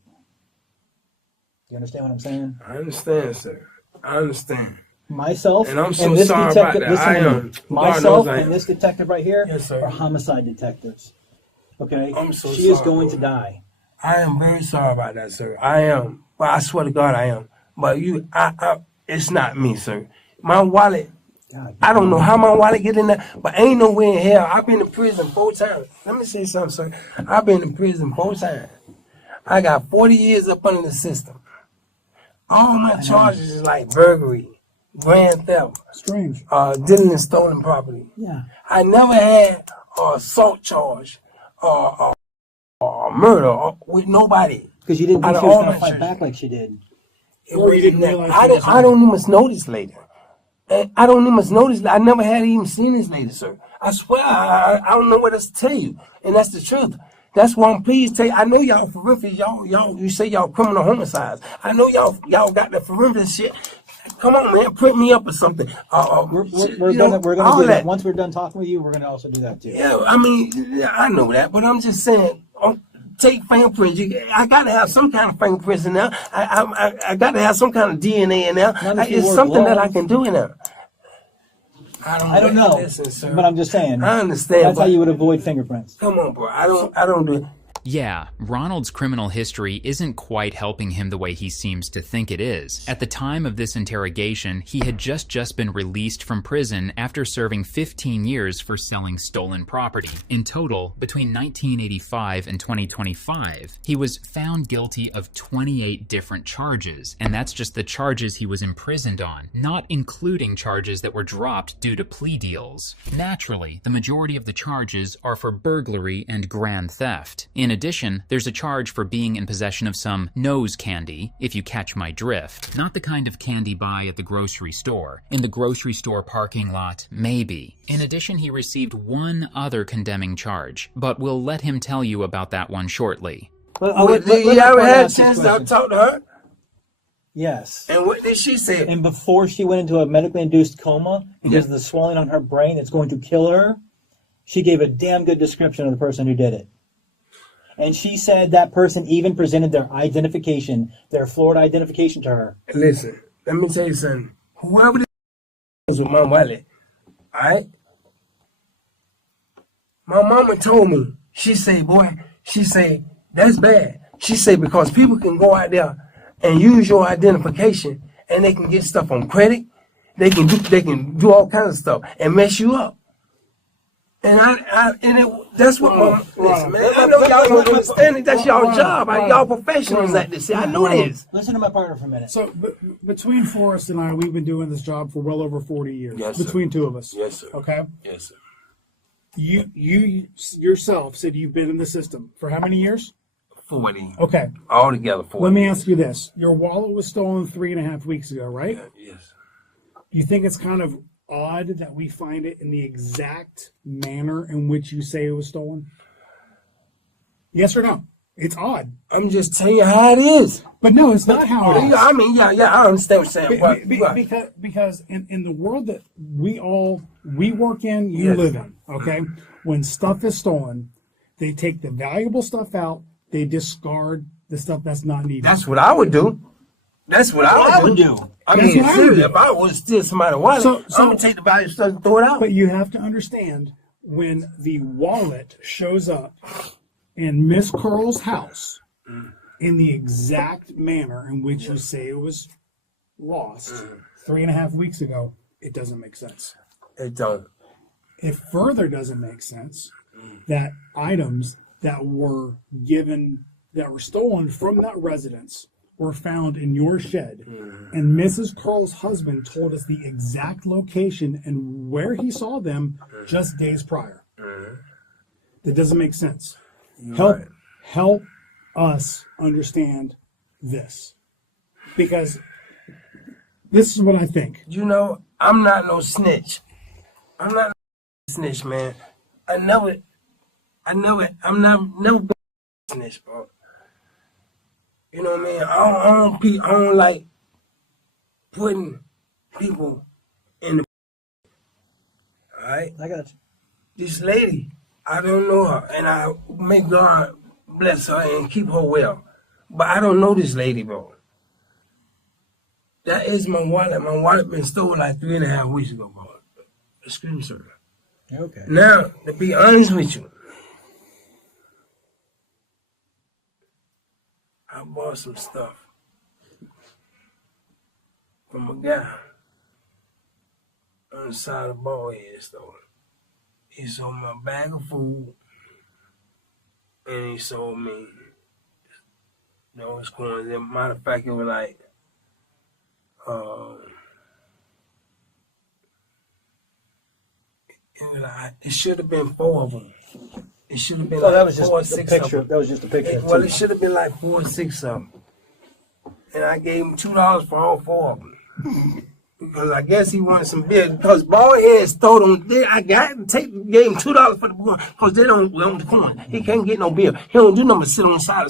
You understand what I'm saying? I understand, sir. I understand. Myself And I'm so this sorry detective, about that. listen I to am. me. God Myself knows I am. and this detective right here Yes, sir. are homicide detectives. Okay? I'm so she is sorry, going bro. to die. I am very sorry about that, sir. I am. But I swear to God, I am. But it's not me, sir. My wallet, God, I don't know how my wallet get in there, but ain't nowhere in hell. I've been in prison 4 times. Let me say something, sir. I've been in prison 4 times. I got 40 years up under the system. All my charges is like burglary, grand theft, Strange. dealing in stolen property. yeah. I never had an assault charge or murder with nobody. Because you didn't think Out she of was all going to my fight back like she did. It Or you didn't wasn't that. realize she was I don't even know this lady. And I don't even know this. I never had even seen this lady, sir. I swear, I don't know what else to tell you, and that's the truth. That's why I'm pleased to tell you. I know y'all for real. Y'all. You say y'all criminal homicides. I know y'all got the perimeter shit. Come on, man, print me up or something. We're You gonna know, we're all gonna do that. that. Once we're done talking with you, we're gonna also do that too. Yeah, I mean, yeah, I know that, but I'm just saying, take fingerprints. I got to have some kind of fingerprints in there. I got to have some kind of DNA in there. Not if you It's wore something that I gloves. can do in there. I don't know, Listen, sir. but I'm just saying. I understand. That's how but you would avoid fingerprints. Come on, bro. I don't do it. Yeah, Ronald's criminal history isn't quite helping him the way he seems to think it is. At the time of this interrogation, he had just been released from prison after serving 15 years for selling stolen property. In total, between 1985 and 2025, he was found guilty of 28 different charges, and that's just the charges he was imprisoned on, not including charges that were dropped due to plea deals. Naturally, the majority of the charges are for burglary and grand theft. In addition, there's a charge for being in possession of some nose candy, if you catch my drift. Not the kind of candy buy at the grocery store. In the grocery store parking lot, maybe. In addition, he received one other condemning charge, but we'll let him tell you about that one shortly. Did you ever have a chance to talk to her? Yes. And what did she say? And before she went into a medically induced coma because of the swelling on her brain that's going to kill her, she gave a damn good description of the person who did it. And she said that person even presented their identification, their Florida identification to her. Listen, let me tell you something. Whoever this was with my wallet, all right? My mama told me, she said, that's bad. She said, because people can go out there and use your identification and they can get stuff on credit. They can do all kinds of stuff and mess you up. And that's what listen, man. I know y'all don't understand it. That's y'all job. Y'all professionals at this. I know this. Listen to my partner for a minute. So between Forrest and I, we've been doing this job for well over 40 years. Yes, sir. Between two of us. Yes, sir. Okay. Yes, sir. You yourself said you've been in the system for how many years? 40. Okay. All together 40. Let me ask you this: your wallet was stolen 3.5 weeks ago, right? Yes. You think it's kind of odd that we find it in the exact manner in which you say it was stolen? Yes or no? It's odd. I'm just telling you how it is. But no, it's not how it is. I mean, yeah, I understand what you're saying. Because in the world that we work in, you Yes. live in, okay? When stuff is stolen, they take the valuable stuff out, they discard the stuff that's not needed. That's what I would do. That's what I would do. I That's mean, what I would seriously, do. if I was steal somebody's wallet, So- I'm gonna take the valuable stuff and throw it out. But you have to understand, when the wallet shows up in Miss Curl's house in the exact manner in which you say it was lost 3.5 weeks ago, it doesn't make sense. It don't. It further doesn't make sense that items that were stolen from that residence were found in your shed, and Mrs. Curl's husband told us the exact location and where he saw them just days prior. That doesn't make sense. Help us understand this, because this is what I think. You know, I'm not no snitch. I'm not no snitch, man. I know it. I'm never been a snitch, bro. You know what I mean? I don't like putting people in the. All right? I got you. This lady, I don't know her, and I may God bless her and keep her well. But I don't know this lady, bro. That is my wallet. My wallet been stolen like 3.5 weeks ago, bro. Excuse me, sir. Okay. Now, to be honest with you, I bought some stuff from a guy on the side of the ball head store. He sold me a bag of food, and he sold me those coins. As a matter of fact, it was like, it should have been 4 of them. It should have been Oh, like that was just 4 or the 6 picture. of them. That was just a picture. Well, it should have been like 4 or 6 of them. And I gave him $2 for all 4 of them. Because I guess he wanted some beer. Because bald heads stole them. I got to gave him $2 for the beer. Because they don't want the coin. He can't get no beer. He don't do nothing but sit on the side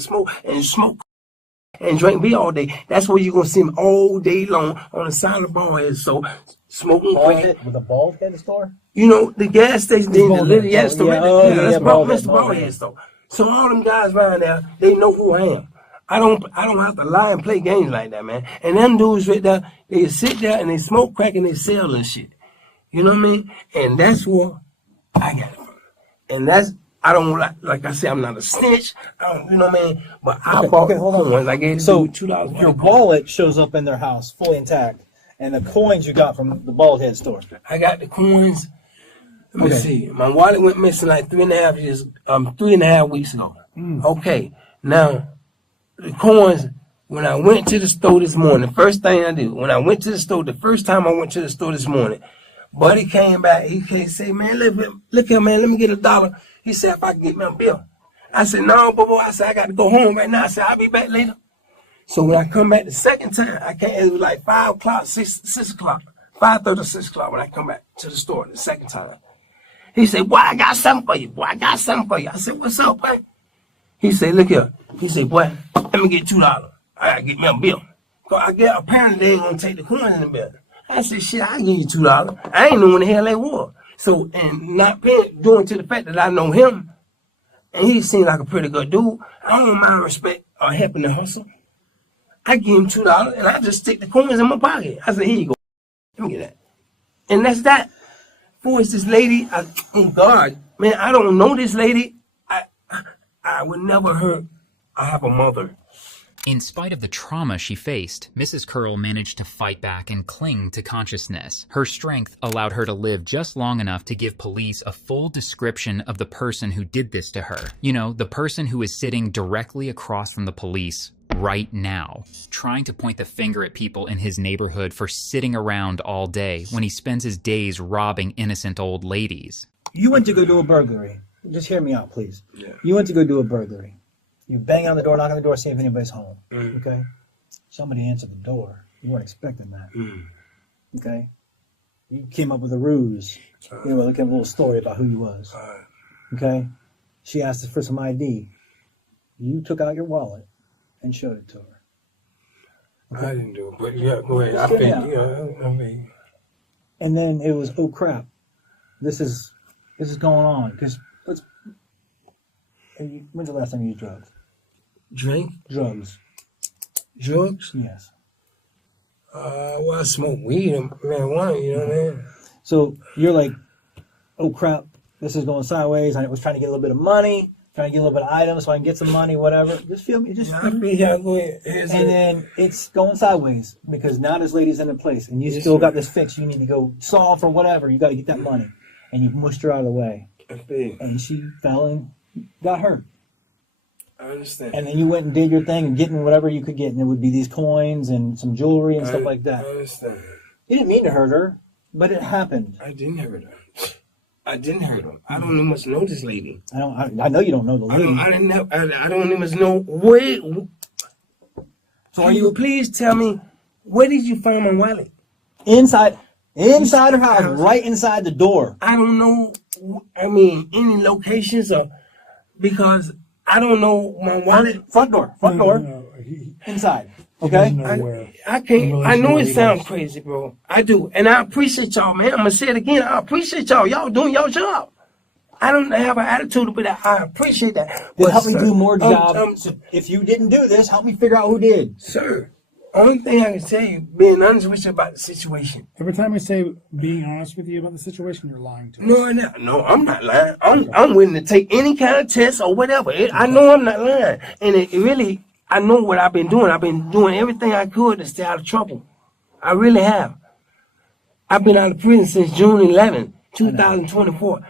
and smoke and drink beer all day. That's where you're going to see him all day long on the side of the bald head. So smoking crack. With a bald head store? You know, the gas station, the little gas store. That's Mr. Baldhead store. So all them guys around there, they know who I am. I don't have to lie and play games like that, man. And them dudes right there, they sit there and they smoke crack and they sell and shit. You know what I mean? And that's where I got it from. And that's, I don't like I said, I'm not a snitch. I don't, you know what I mean? But I bought coins. I gave So $2. your wallet shows up in their house fully intact, and the coins you got from the bald head store. I got the coins. Let me see. My wallet went missing like 3.5 weeks ago. Okay. Now, the coins, when I went to the store this morning, the first thing I did, when I went to the store, the first time I went to the store this morning, Buddy came back. He said, man, look here, man, let me get $1. He said, if I can get me a bill. I said, no, boy. I said, I got to go home right now. I said, I'll be back later. So when I come back the second time, it was like 5 o'clock, 6 o'clock, 5:30 or 6 o'clock when I come back to the store the second time. He said, boy, I got something for you. Boy, I got something for you. I said, what's up, boy? He said, look here. He said, boy, let me get $2. I got to get me a bill. Apparently they ain't going to take the coins in the bill. I said, shit, I'll give you $2. I ain't know when the hell they were. So, and not paying, due to the fact that I know him, and he seemed like a pretty good dude, I don't mind respect or helping the hustle. I give him $2 and I just stick the coins in my pocket. I said, here you go. Let me get that. And that's that. For this lady, oh God, man, I don't know this lady. I would never hurt. I have a mother. In spite of the trauma she faced, Mrs. Curl managed to fight back and cling to consciousness. Her strength allowed her to live just long enough to give police a full description of the person who did this to her. You know, the person who is sitting directly across from the police right now, trying to point the finger at people in his neighborhood for sitting around all day when he spends his days robbing innocent old ladies. You went to go do a burglary. Just hear me out, please. Yeah. You went to go do a burglary. You bang on the door, knock on the door, see if anybody's home. Okay? Somebody answered the door. You weren't expecting that. Okay? You came up with a ruse. You know, like a little story about who you was. Okay? She asked for some ID. You took out your wallet and showed it to her. Okay? I didn't do it, but yeah, go ahead. I think, I mean. And then it was, oh crap, this is going on. Because when's the last time you used drugs? Drink? Drugs. Drugs? Yes. Well, I smoke weed and marijuana, you know what I mean? So you're like, oh crap, this is going sideways. I was trying to get a little bit of money, trying to get a little bit of items so I can get some money, whatever. Just feel me. Yeah, go ahead. And then it's going sideways because now this lady's in a place and you still got this fix. You need to go solve or whatever. You got to get that money. And you mushed her out of the way. And she fell and got hurt. I understand. And then you went and did your thing and getting whatever you could get. And it would be these coins and some jewelry and stuff like that. I understand. You didn't mean to hurt her, but it happened. I didn't hurt her. I didn't hurt her. I don't even much know this lady. I know you don't know the lady. I don't even know where. So are you? Please tell me, where did you find my wallet? Inside her house, right inside the door. I don't know. I mean, any locations or because I don't know my wallet. Front door. Inside. Okay. I can't. I know it sounds crazy, bro. I do, and I appreciate y'all, man. I'm gonna say it again. I appreciate y'all. Y'all doing your job. I don't have an attitude, but I appreciate that. Then help me do more jobs. If you didn't do this, help me figure out who did. Sir, only thing I can tell you, being honest with you about the situation. Every time I say being honest with you about the situation, you're lying to us. No, I'm not lying. I'm willing to take any kind of test or whatever. I know I'm not lying, and it really, I know what I've been doing. I've been doing everything I could to stay out of trouble. I really have. I've been out of prison since June 11, 2024.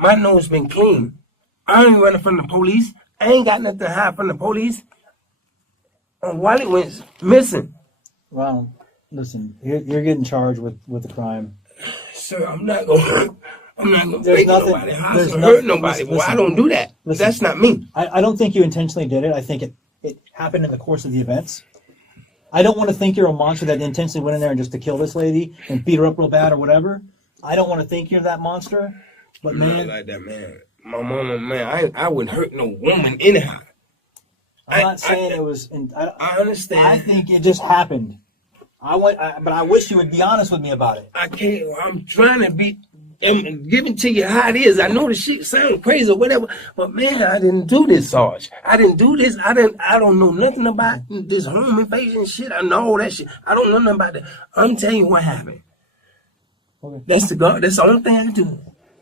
My nose been clean. I ain't running from the police. I ain't got nothing to hide from the police. And wallet went missing. Well, listen, you're getting charged with the crime. Sir, I'm not going. I'm not gonna There's break nothing- nobody. I there's hurt nothing- nobody. Well, listen, I don't do that. listen. That's not me. I don't think you intentionally did it. I think it happened in the course of the events. I don't want to think you're a monster that intentionally went in there and just to kill this lady and beat her up real bad or whatever. I don't want to think you're that monster. But I'm not man, like that, man. My mama, man, I wouldn't hurt no woman anyhow. I'm not saying it was. I understand. I think it just happened. But I wish you would be honest with me about it. I can't. I'm trying to be. I'm giving to you how it is. I know the shit sounds crazy or whatever, but man, I didn't do this, Sarge. I didn't do this. I don't know nothing about this home invasion shit. I know all that shit. I don't know nothing about that. I'm telling you what happened. Okay. That's the only thing I can do.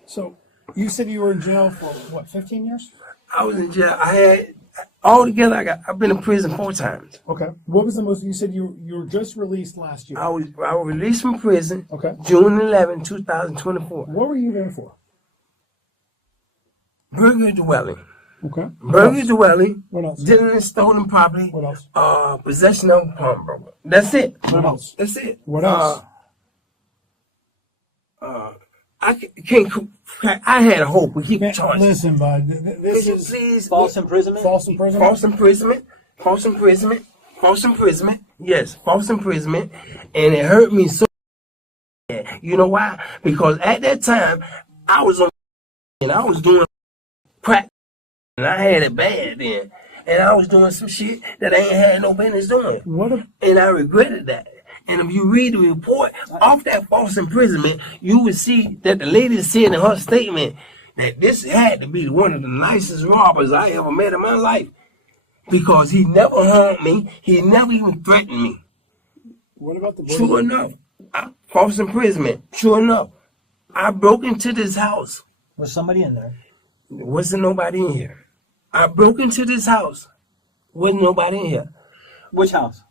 So you said you were in jail for what, 15 years? I was in jail. I had altogether. I've been in prison 4 times. Okay. What was the most? You said you were just released last year. I was released from prison. Okay. June 11, 2024. What were you there for? Burglary dwelling. Okay. Burglary dwelling. What else? Dealing in stolen property. What else? Possession of pawnbroker. That's it. What else? That's it. What else? I can't. I had a hope. We keep Man, charging. listen, bud. This Could you is please? False imprisonment. false imprisonment. False imprisonment. False imprisonment. False imprisonment. Yes, false imprisonment. And it hurt me so bad. You know why? Because at that time, I was on and I was doing crack. And I had it bad then. And I was doing some shit that I ain't had no business doing. What? And I regretted that. And if you read the report off that false imprisonment, you would see that the lady said in her statement that this had to be one of the nicest robbers I ever met in my life. Because he never harmed me. He never even threatened me. What about the True enough. False imprisonment. True enough. I broke into this house. Was somebody in there? There wasn't nobody in here. I broke into this house. Wasn't nobody in here. Which house?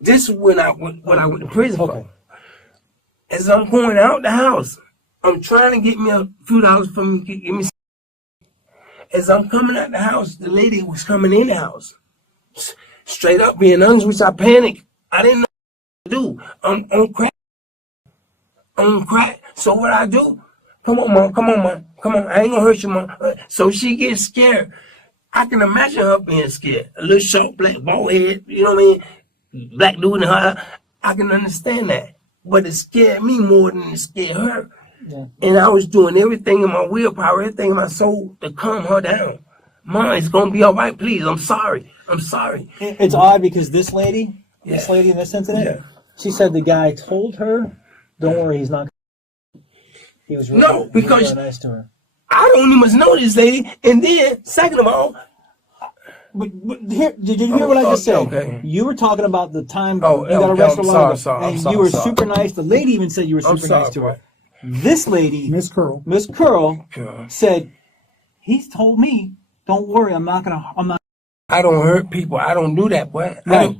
This is when I went to prison for. Okay. As I'm going out the house, I'm trying to get me a few dollars for me. Give me. As I'm coming out the house, the lady was coming in the house. Straight up being honest, which I panicked. I didn't know what to do. I'm on crack. I'm on crack. So what I do? Come on, mom. Come on, mom. Come on. I ain't gonna hurt you, mom. So she gets scared. I can imagine her being scared. A little short, black, bald head. You know what I mean? Black dude in her. I can understand that. But it scared me more than it scared her. Yeah. And I was doing everything in my willpower, everything in my soul to calm her down. Mom, it's gonna be all right, please. I'm sorry. I'm sorry. It's odd because this lady in this incident, Yeah. she said the guy told her, "Don't worry, he's not." He was really, No, because- really nice to her. I don't even know this lady. And then, second of all, But here, did you hear what I just said? Okay. You were talking about the time you Oh, got okay, arrested I'm a while ago, sorry, I'm and sorry, you were I'm sorry. super nice. The lady even said you were I'm super sorry, nice to boy. her. This lady, Miss Curl. Miss Curl, Curl. said, "He's told me, don't worry, I'm not." I don't hurt people. I don't do that, boy. Right.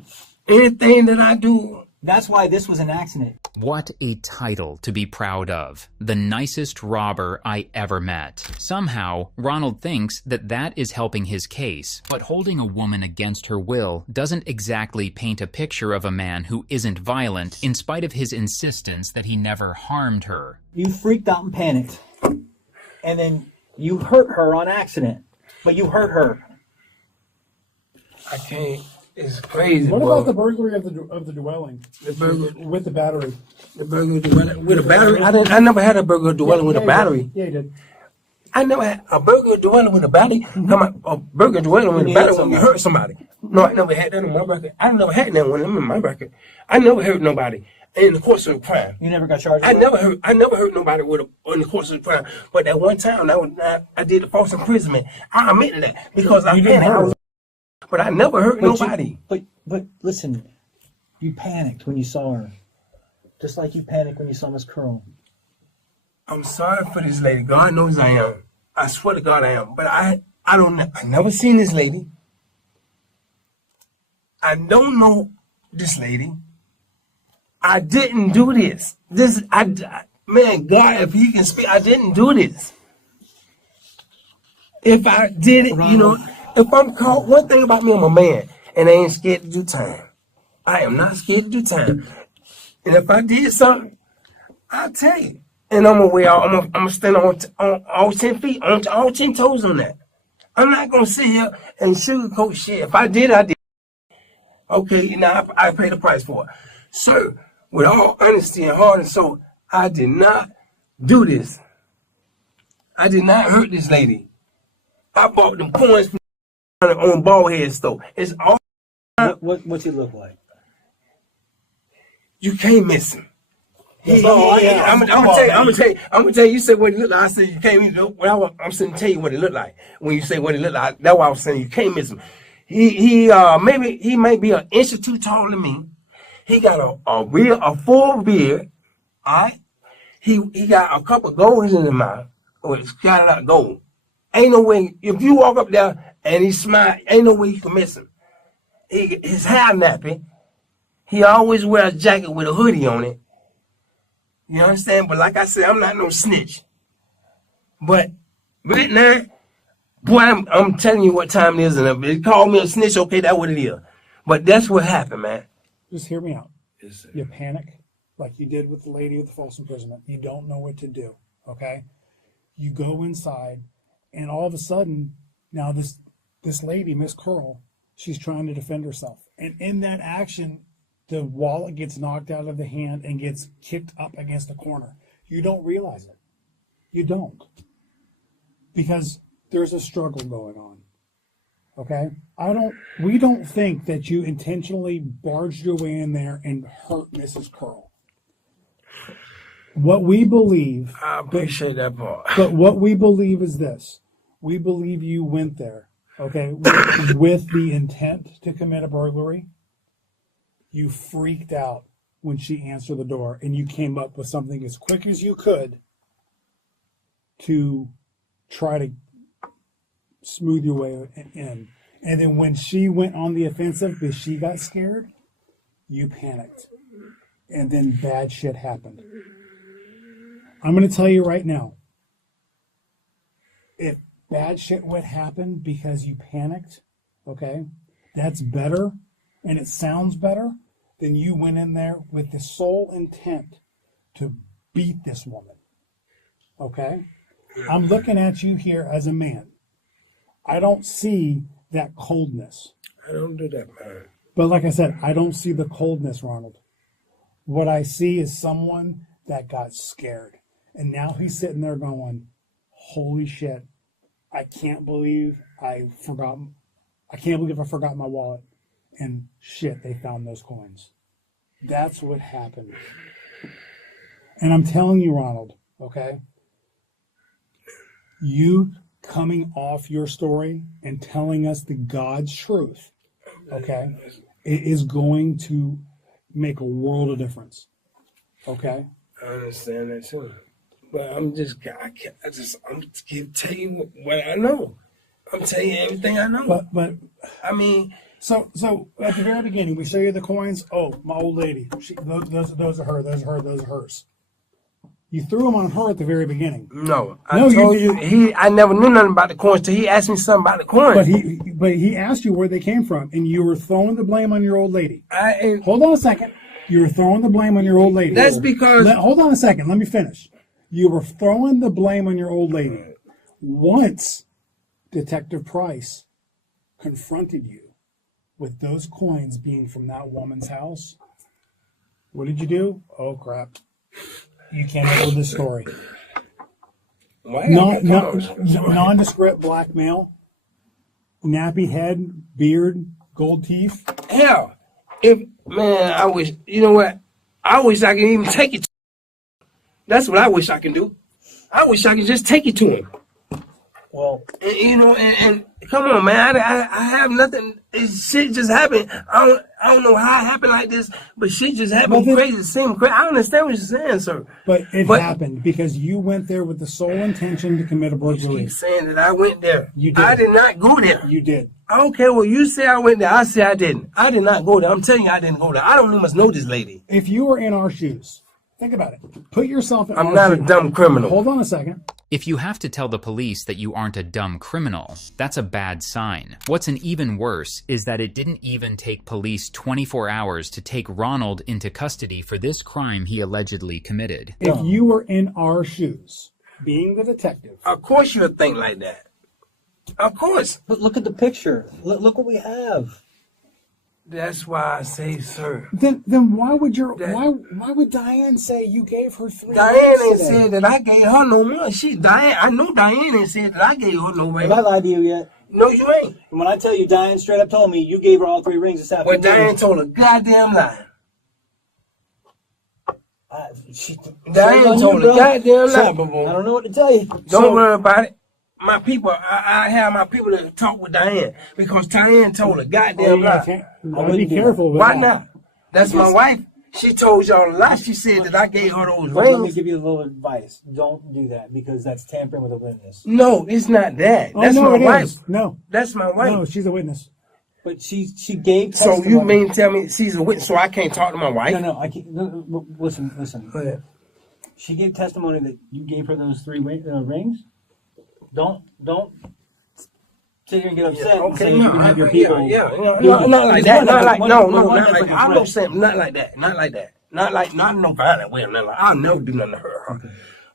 Anything that I do, That's why this was an accident. What a title to be proud of. The nicest robber I ever met. Somehow, Ronald thinks that that is helping his case. But holding a woman against her will doesn't exactly paint a picture of a man who isn't violent in spite of his insistence that he never harmed her. You freaked out and panicked, and then you hurt her on accident. But you hurt her. I can't. It's crazy. What boy. about the burglary of the dwelling The burger, with the battery? the burger dwelling with a battery? I never had a burger dwelling with a Yeah, battery. Yeah, you did. I never had a burger dwelling with a battery. Come on, a burger dwelling with a You battery hit when you hurt somebody. No, I never had that in my record. I never had that one in my record. I never hurt nobody in the course of a crime. You never got charged. I with it? never hurt nobody in the course of the crime. But that one time, I did the false imprisonment. I admitted that because I You didn't panicked. hurt her. But I never hurt But nobody. But listen, you panicked when you saw her, just like you panicked when you saw Miss Curl. I'm sorry for this lady. God knows I am. I swear to God I am. But I never seen this lady. I don't know this lady. I didn't do this. Man, God, if He can speak, I didn't do this. If I did it, you know, if I'm caught, one thing about me, I'm a man, and I ain't scared to do time. I am not scared to do time. And if I did something, I'll tell you. and I'm gonna wear. I'm gonna stand on all 10 feet, on all 10 toes on that. I'm not gonna sit here and sugarcoat shit. If I did, I did. Okay, now I paid the price for it. Sir, with all honesty and heart and soul, I did not do this. I did not hurt this lady. I bought them coins from on bald head store. It's all What's he look like? you can't miss him. I'm gonna tell you. You said what it looked like. I said you can't. I'm saying tell you what it looked like. When you say what it looked like, that's why I was saying you can't miss him. He might be an inch or two taller than me. He got a full beard. All right. He got a couple of golds in his mouth. Or it's got a lot of gold. Ain't no way if you walk up there and he smile, ain't no way you can miss him. His hair nappy. He always wear a jacket with a hoodie on it. You understand? But like I said, I'm not no snitch. But right now, boy, I'm telling you what time it is, and if they call me a snitch, okay, that's what it is. But that's what happened, man. Just hear me out. You panic, like you did with the lady with the false imprisonment. You don't know what to do, okay? You go inside, and all of a sudden, now this lady, Miss Curl, she's trying to defend herself. And in that action, the wallet gets knocked out of the hand and gets kicked up against the corner. You don't realize it. You don't. Because there's a struggle going on. Okay? We don't think that you intentionally barged your way in there and hurt Mrs. Curl. What we believe... I appreciate that part. But what we believe is this. We believe you went there, okay, with the intent to commit a burglary. You freaked out when she answered the door, and you came up with something as quick as you could to try to smooth your way in. And then when she went on the offensive because she got scared, you panicked. And then bad shit happened. I'm going to tell you right now, if bad shit would happen because you panicked, okay, that's better, and it sounds better than you went in there with the sole intent to beat this woman, okay? I'm looking at you here as a man. I don't see that coldness. I don't do that, man. But like I said, I don't see the coldness, Ronald. What I see is someone that got scared. And now he's sitting there going, holy shit, I can't believe I forgot my wallet. And shit, they found those coins. That's what happened. And I'm telling you, Ronald, okay? You coming off your story and telling us the God's truth, okay, it is going to make a world of difference. Okay? I understand that too. But I'm just telling you what I know. I'm telling you everything I know. But I mean, so at the very beginning, we show you the coins. Oh, my old lady. Those are her. Those are hers. You threw them on her at the very beginning. No, I told you I never knew nothing about the coins till he asked me something about the coins. But he asked you where they came from, and you were throwing the blame on your old lady. Hold on a second. You were throwing the blame on your old lady. That's because... Hold on a second. Let me finish. You were throwing the blame on your old lady. Once Detective Price confronted you with those coins being from that woman's house, what did you do? Oh, crap. You can't handle this story. Nondescript black male, nappy head, beard, gold teeth. Hell, I wish, you know what? I wish I could even take it to him. That's what I wish I can do. I wish I could just take it to him. Well, and come on, man. I have nothing. Shit just happened. I don't know how it happened like this, but shit just happened crazy. Seemed crazy. I understand what you're saying, sir. But it happened because you went there with the sole intention to commit a burglary. You keep saying that I went there. You did. I did not go there. You did. Okay, well, you say I went there. I say I didn't. I did not go there. I'm telling you, I didn't go there. I don't even know this lady. If you were in our shoes, Think about it. Put yourself in I'm our not a shoes. dumb criminal. Hold on a second. If you have to tell the police that you aren't a dumb criminal, that's a bad sign. What's an even worse is that it didn't even take police 24 hours to take Ronald into custody for this crime he allegedly committed. If you were in our shoes, being the detective, Of course you would think like that. Of course. But look at the picture. Look what we have. That's why I say, sir. then why would why would Diane say you gave her 3 Diane rings ain't today? said that I gave her no money. I know Diane ain't said that I gave her no ring. Have I lied to you yet? No, you ain't. And when I tell you, Diane straight up told me you gave her all 3 rings this Well, afternoon. Diane told a goddamn lie. She, Diane told a goddamn lie, boo. I don't know what to tell you. Don't worry about it. My people, I have my people to talk with Diane because Diane told a goddamn lie. Be careful with Why that. not? That's my wife. She told y'all a lie. She said that I gave her those Let me rings. give you a little advice. Don't do that because that's tampering with a witness. No, it's not that. Oh, That's no, my it wife. is. No, That's my wife. no, she's a witness. But she gave So testimony. you mean tell me she's a witness so I can't talk to my wife? No, I can't. No, listen. Go ahead. She gave testimony that you gave her those 3 rings. Don't sit here and get upset. and say you can have your people. Not like that. Not like not like that. I'm not saying not like that. Not in no violent way. Not like I'll never do nothing to her. Okay.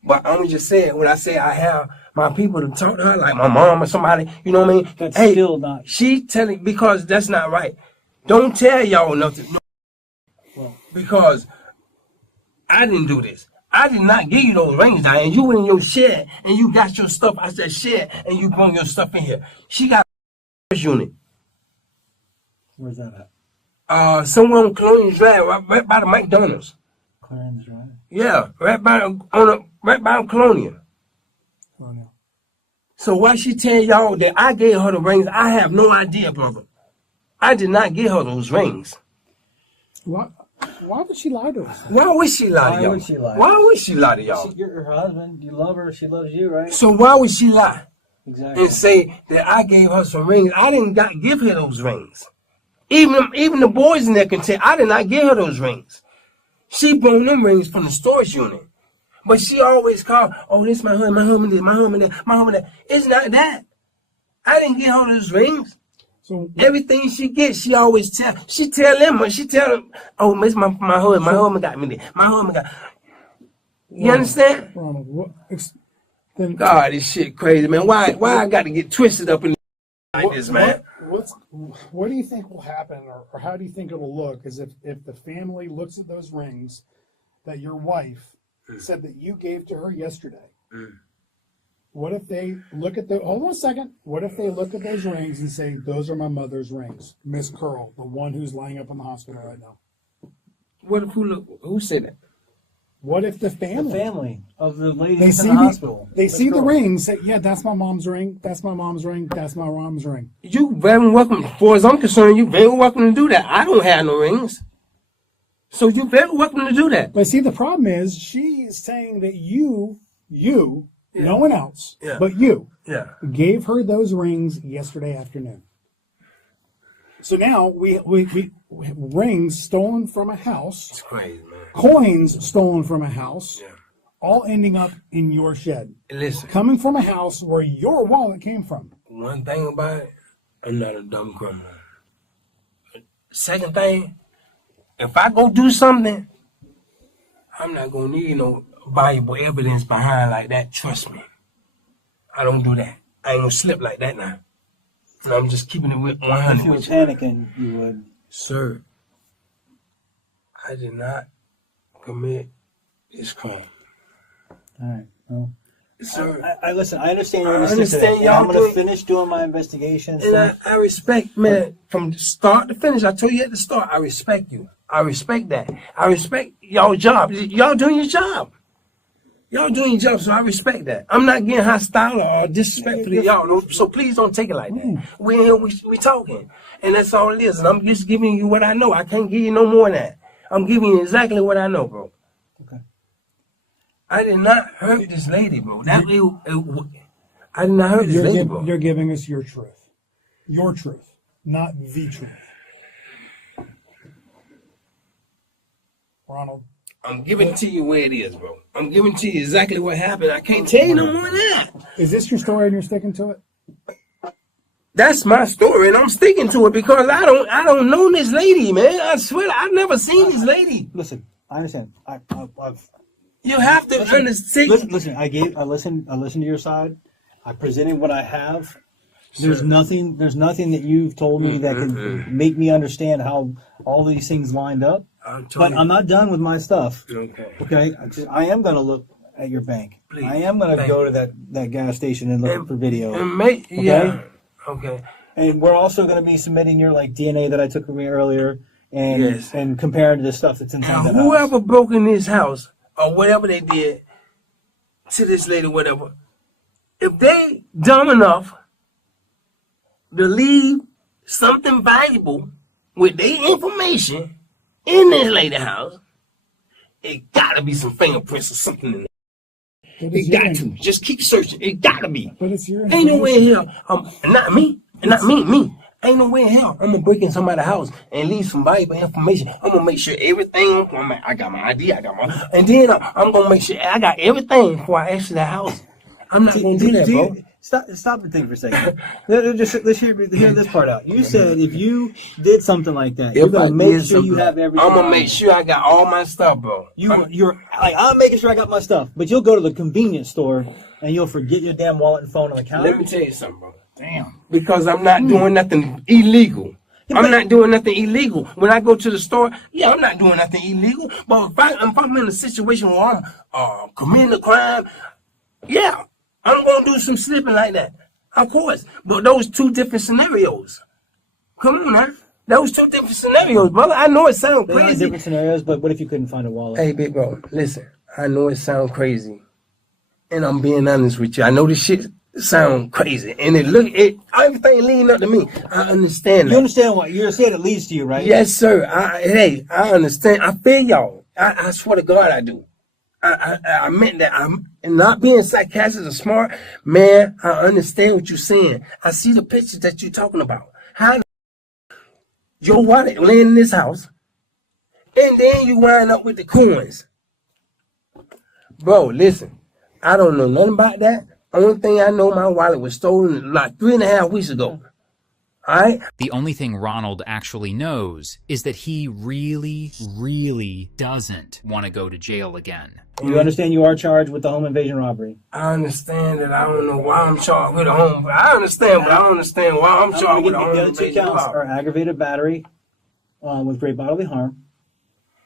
But I'm just saying when I say I have my people to talk to her, like my mom or somebody, you know what I mean? That's still not. She telling because that's not right. Don't tell y'all nothing. No, Well, because I didn't do this. I did not give you those rings, Diane. You went in your shed and you got your stuff out that shed and you brought your stuff in here. She got a unit. where's that at? Somewhere on Colonial Drive, right by the McDonald's. Clarence, right? Yeah, right by Colonial. Oh, no. So why she tell y'all that I gave her the rings? I have no idea, brother. I did not give her those rings. Why would she lie to us? Why would she lie to Why y'all? would she lie? Why would she lie to y'all? You're her husband. You love her. She loves you, right? So why would she lie Exactly. and say that I gave her some rings? I didn't give her those rings. Even the boys in there can tell I did not give her those rings. She brought them rings from the storage unit. But she always called, oh, this my husband, my husband, this, my husband, that, my husband, that. It's not that. I didn't give her those rings. So Everything she gets, she always tell. She tell them, oh, it's my husband. My husband got me there. My husband got. You understand? Ronald, then God, this shit crazy, man. Why I got to get twisted up in like this, man? what do you think will happen, or how do you think it'll look? Is if the family looks at those rings that your wife said that you gave to her yesterday. What if they look at hold on a second. What if they look at those rings and say, those are my mother's rings, Miss Curl, the one who's lying up in the hospital right now? What if who said that? What if the The family? family of the lady They in see the hospital. They Let's see the go. ring, say, yeah, that's my mom's ring, that's my mom's ring, that's my mom's ring. You very welcome. As far as I'm concerned, you very welcome to do that. I don't have no rings. So you very welcome to do that. But see, the problem is she is saying that you, no one else, Yeah. but you, Yeah. gave her those rings yesterday afternoon. So now we rings stolen from a house, It's crazy, man. coins stolen from a house, Yeah. all ending up in your shed, Listen, coming from a house where your wallet came from. one thing about it, I'm not a dumb criminal. Second thing, if I go do something, I'm not gonna need no valuable evidence behind like that. Trust me. I don't do that. I ain't gonna slip like that now. And I'm just keeping it with If 100 you were with you. panicking, you would. Sir, I did not commit this crime. All right. Well, Sir, I listen. I understand your I understand. understand y'all I'm going to doing- finish doing my investigation. and I respect, man, from start to finish. I told you at the start, I respect you. I respect that. I respect y'all job. Y'all doing your job. Y'all doing your job, so I respect that. I'm not getting hostile or disrespectful to y'all, so please don't take it like that. We in here, we talking, and that's all it is. And I'm just giving you what I know. I can't give you no more than that. I'm giving you exactly what I know, bro. Okay. I did not hurt this lady, bro. I did not hurt this lady, bro. You're giving us your truth, not the truth. Ronald, I'm giving it to you where it is, bro. I'm giving it to you exactly what happened. I can't tell you no more than that. Is this your story and you're sticking to it? That's my story, and I'm sticking to it because I don't know this lady, man. I swear, I've never seen this lady. Listen, I understand. I've You have to understand. listen. I listened to your side. I presented what I have. There's nothing that you've told me that can make me understand how all these things lined up. But I'm not done with my stuff. Okay. I am gonna look at your bank. Please. I am gonna go to that gas station and look for video. Yeah. Okay. And we're also gonna be submitting your DNA that I took from you earlier, and comparing to the stuff that's inside the house. Whoever broke in this house or whatever they did to this lady, whatever, if they dumb enough to leave something valuable with their information in this lady house, it gotta be some fingerprints or something in there. It got to. Just keep searching. It gotta be. But it's your Ain't no way in hell. Not me. Me. Ain't no way in hell I'm gonna break in somebody's house and leave some valuable information. I'm gonna make sure everything. I got my ID. And then I'm gonna make sure I got everything before I enter the house. I'm not gonna do that, bro. Stop and think for a second. Let's hear this part out. You said if you did something like that, you're gonna make sure you have everything. I'm gonna make sure I got all my stuff, bro. You're like, I'm making sure I got my stuff, but you'll go to the convenience store and you'll forget your damn wallet and phone on the counter. Let me tell you something, bro. Damn. Because I'm not doing nothing illegal. I'm not doing nothing illegal. When I go to the store, I'm not doing nothing illegal. But if I'm in a situation where I'm committing a crime, I'm going to do some slipping like that. Of course. But those two different scenarios. Come on, now. Those two different scenarios, brother. I know it sounds crazy. They're different scenarios, but what if you couldn't find a wallet? Hey, big bro, listen. I know it sounds crazy. And I'm being honest with you. I know this shit sounds crazy. And everything leading up to me. I understand that. You understand what you're saying? It leads to you, right? Yes, sir. I understand. I feel y'all. I swear to God I do. I meant that. I'm not being sarcastic or smart, man. I understand what you're saying. I see the pictures that you're talking about. How your wallet land in this house, and then you wind up with the coins, bro. Listen, I don't know nothing about that. Only thing I know, my wallet was stolen like 3.5 weeks ago. All right. The only thing Ronald actually knows is that he really, really doesn't want to go to jail again. You understand you are charged with the home invasion robbery. I understand that. I don't know why I'm charged with a home. I understand, but I don't understand why I'm charged with a home The other two invasion counts robbery. are aggravated battery with great bodily harm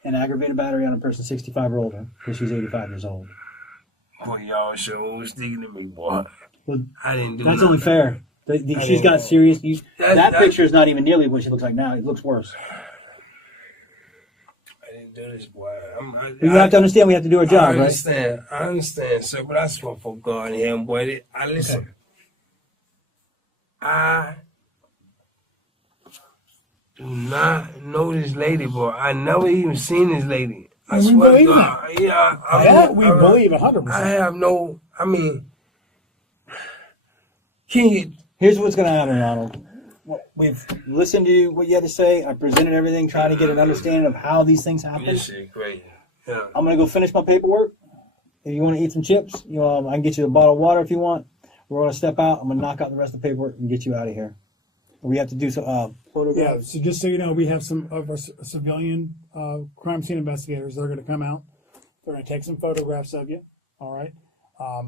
and aggravated battery on a person 65 or older, because she's 85 years old. Boy, y'all sure sticking to me, boy. Well, I didn't do that's nothing. only fair. She's got serious. That picture is not even nearly what she looks like now. It looks worse. I didn't do this, boy. You have to understand we have to do our job, right? I understand, sir, but I swear for God in heaven, boy. Listen. Okay. I do not know this lady, boy. I never even seen this lady. I swear to God. Yeah, we believe 100%. I have no. I mean, can you? Here's what's going to happen, Ronald. We've listened to what you had to say. I presented everything, trying to get an understanding of how these things happen. This shit crazy. Yeah. I'm going to go finish my paperwork. If you want to eat some chips, I can get you a bottle of water if you want. We're going to step out. I'm going to knock out the rest of the paperwork and get you out of here. We have to do some photographs. So just so you know, we have some of our civilian crime scene investigators. They're going to come out. They're going to take some photographs of you. All right.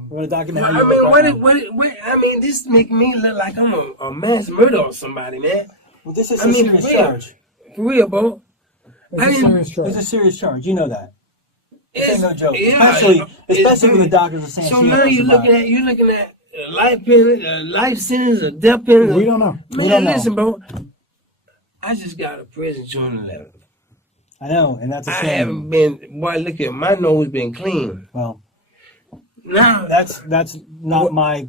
We're going to document. I mean, this make me look like I'm a mass murder or somebody, man. Well, this is a serious charge. For real, bro. It's a serious charge. You know that. It's no joke. Yeah, especially when the doctors are saying. So now you're looking at life sentence, or death penalty. We don't know. Man, listen, bro. I just got a prison June 11th. I know, and that's a shame. I haven't been. Boy, look at my nose been clean. Well. Now that's not my.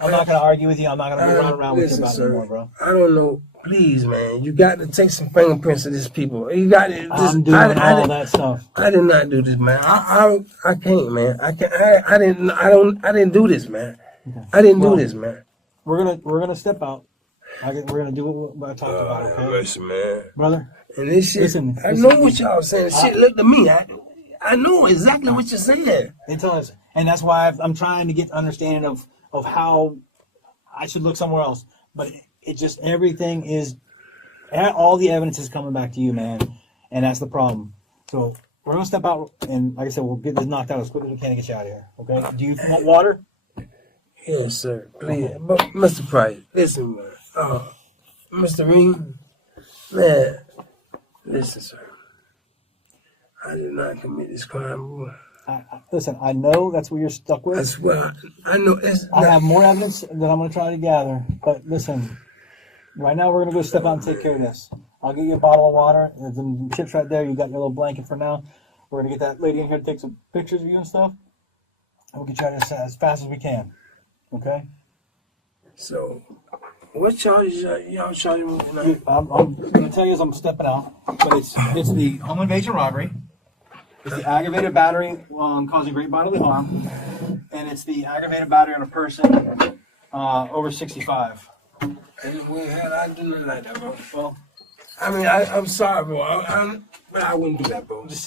I'm not gonna argue with you. I'm not gonna go around with you about it anymore, bro. I don't know. Please, man, you got to take some fingerprints of these people. You got to. I'm doing all that stuff. I did not do this, man. I can't, man. I can't. I didn't do this, man. Okay. I didn't do this, man. We're gonna step out. We're gonna do what I talked about. Okay, listen, man, brother. And this shit. Listen, I know what y'all saying. Shit, look to me. I know exactly what you're saying. They tell us, and that's why I'm trying to get understanding of how I should look somewhere else. But it just, everything is, all the evidence is coming back to you, man, and that's the problem. So we're gonna step out, and like I said, we'll get this knocked out as quick as we can to get you out of here. Okay? Do you want water? Yes, sir. Please. But Mr. Price, listen, man. Mr. Reed, man, listen, sir. I did not commit this crime, boy. Listen, I know that's what you're stuck with. I swear, I know it's. I have more evidence that I'm going to try to gather. But listen, right now we're going to go step out and take care of this. I'll get you a bottle of water. There's some chips right there. You got your little blanket for now. We're going to get that lady in here to take some pictures of you and stuff. And we'll get you out of this as fast as we can. Okay? So, what charges y'all charging me tonight? I'm going to tell you as I'm stepping out. But it's the home invasion robbery. It's the aggravated battery causing great bodily harm, and it's the aggravated battery on a person over 65. We had I do nothing like that, bro. Well, I mean, I'm sorry, bro. But I wouldn't do that, bro. just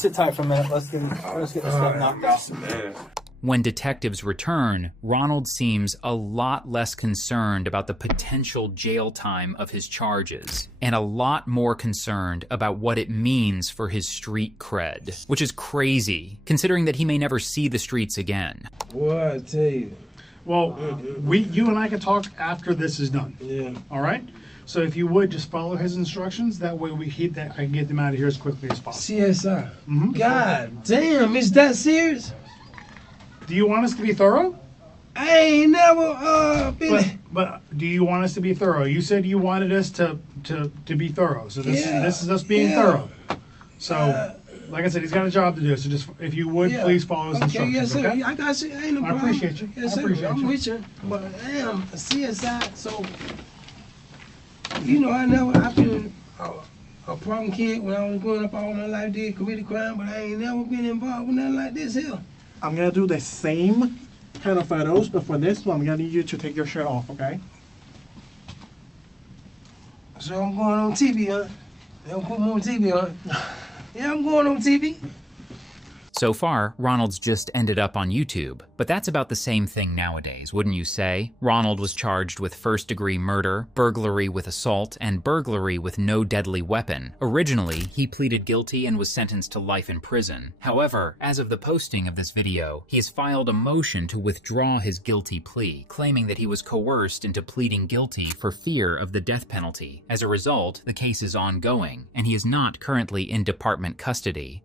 sit tight for a minute. Let's get this stuff knocked out. Man. When detectives return, Ronald seems a lot less concerned about the potential jail time of his charges, and a lot more concerned about what it means for his street cred, which is crazy, considering that he may never see the streets again. Boy, I tell you. Well, you and I can talk after this is done. Yeah. All right. So if you would just follow his instructions, that way I can get them out of here as quickly as possible. CSI. Mhm. God damn, is that serious? Do you want us to be thorough? I ain't never been. But do you want us to be thorough? You said you wanted us to be thorough. So this is us being thorough. So, like I said, he's got a job to do. So just if you would please follow his instructions. Yes, sir. Okay? I got you. Ain't no I problem. appreciate you. Yes, I sir. appreciate I'm you. with you. But I am a CSI, so you know I've been a problem kid when I was growing up all my life, did committed crime, but I ain't never been involved with nothing like this here. I'm gonna do the same kind of photos, but for this one, I'm gonna need you to take your shirt off, okay? So I'm going on TV, huh? They'll put me on TV, huh? Yeah, I'm going on TV. So far, Ronald's just ended up on YouTube, but that's about the same thing nowadays, wouldn't you say? Ronald was charged with first-degree murder, burglary with assault, and burglary with no deadly weapon. Originally, he pleaded guilty and was sentenced to life in prison. However, as of the posting of this video, he has filed a motion to withdraw his guilty plea, claiming that he was coerced into pleading guilty for fear of the death penalty. As a result, the case is ongoing, and he is not currently in department custody.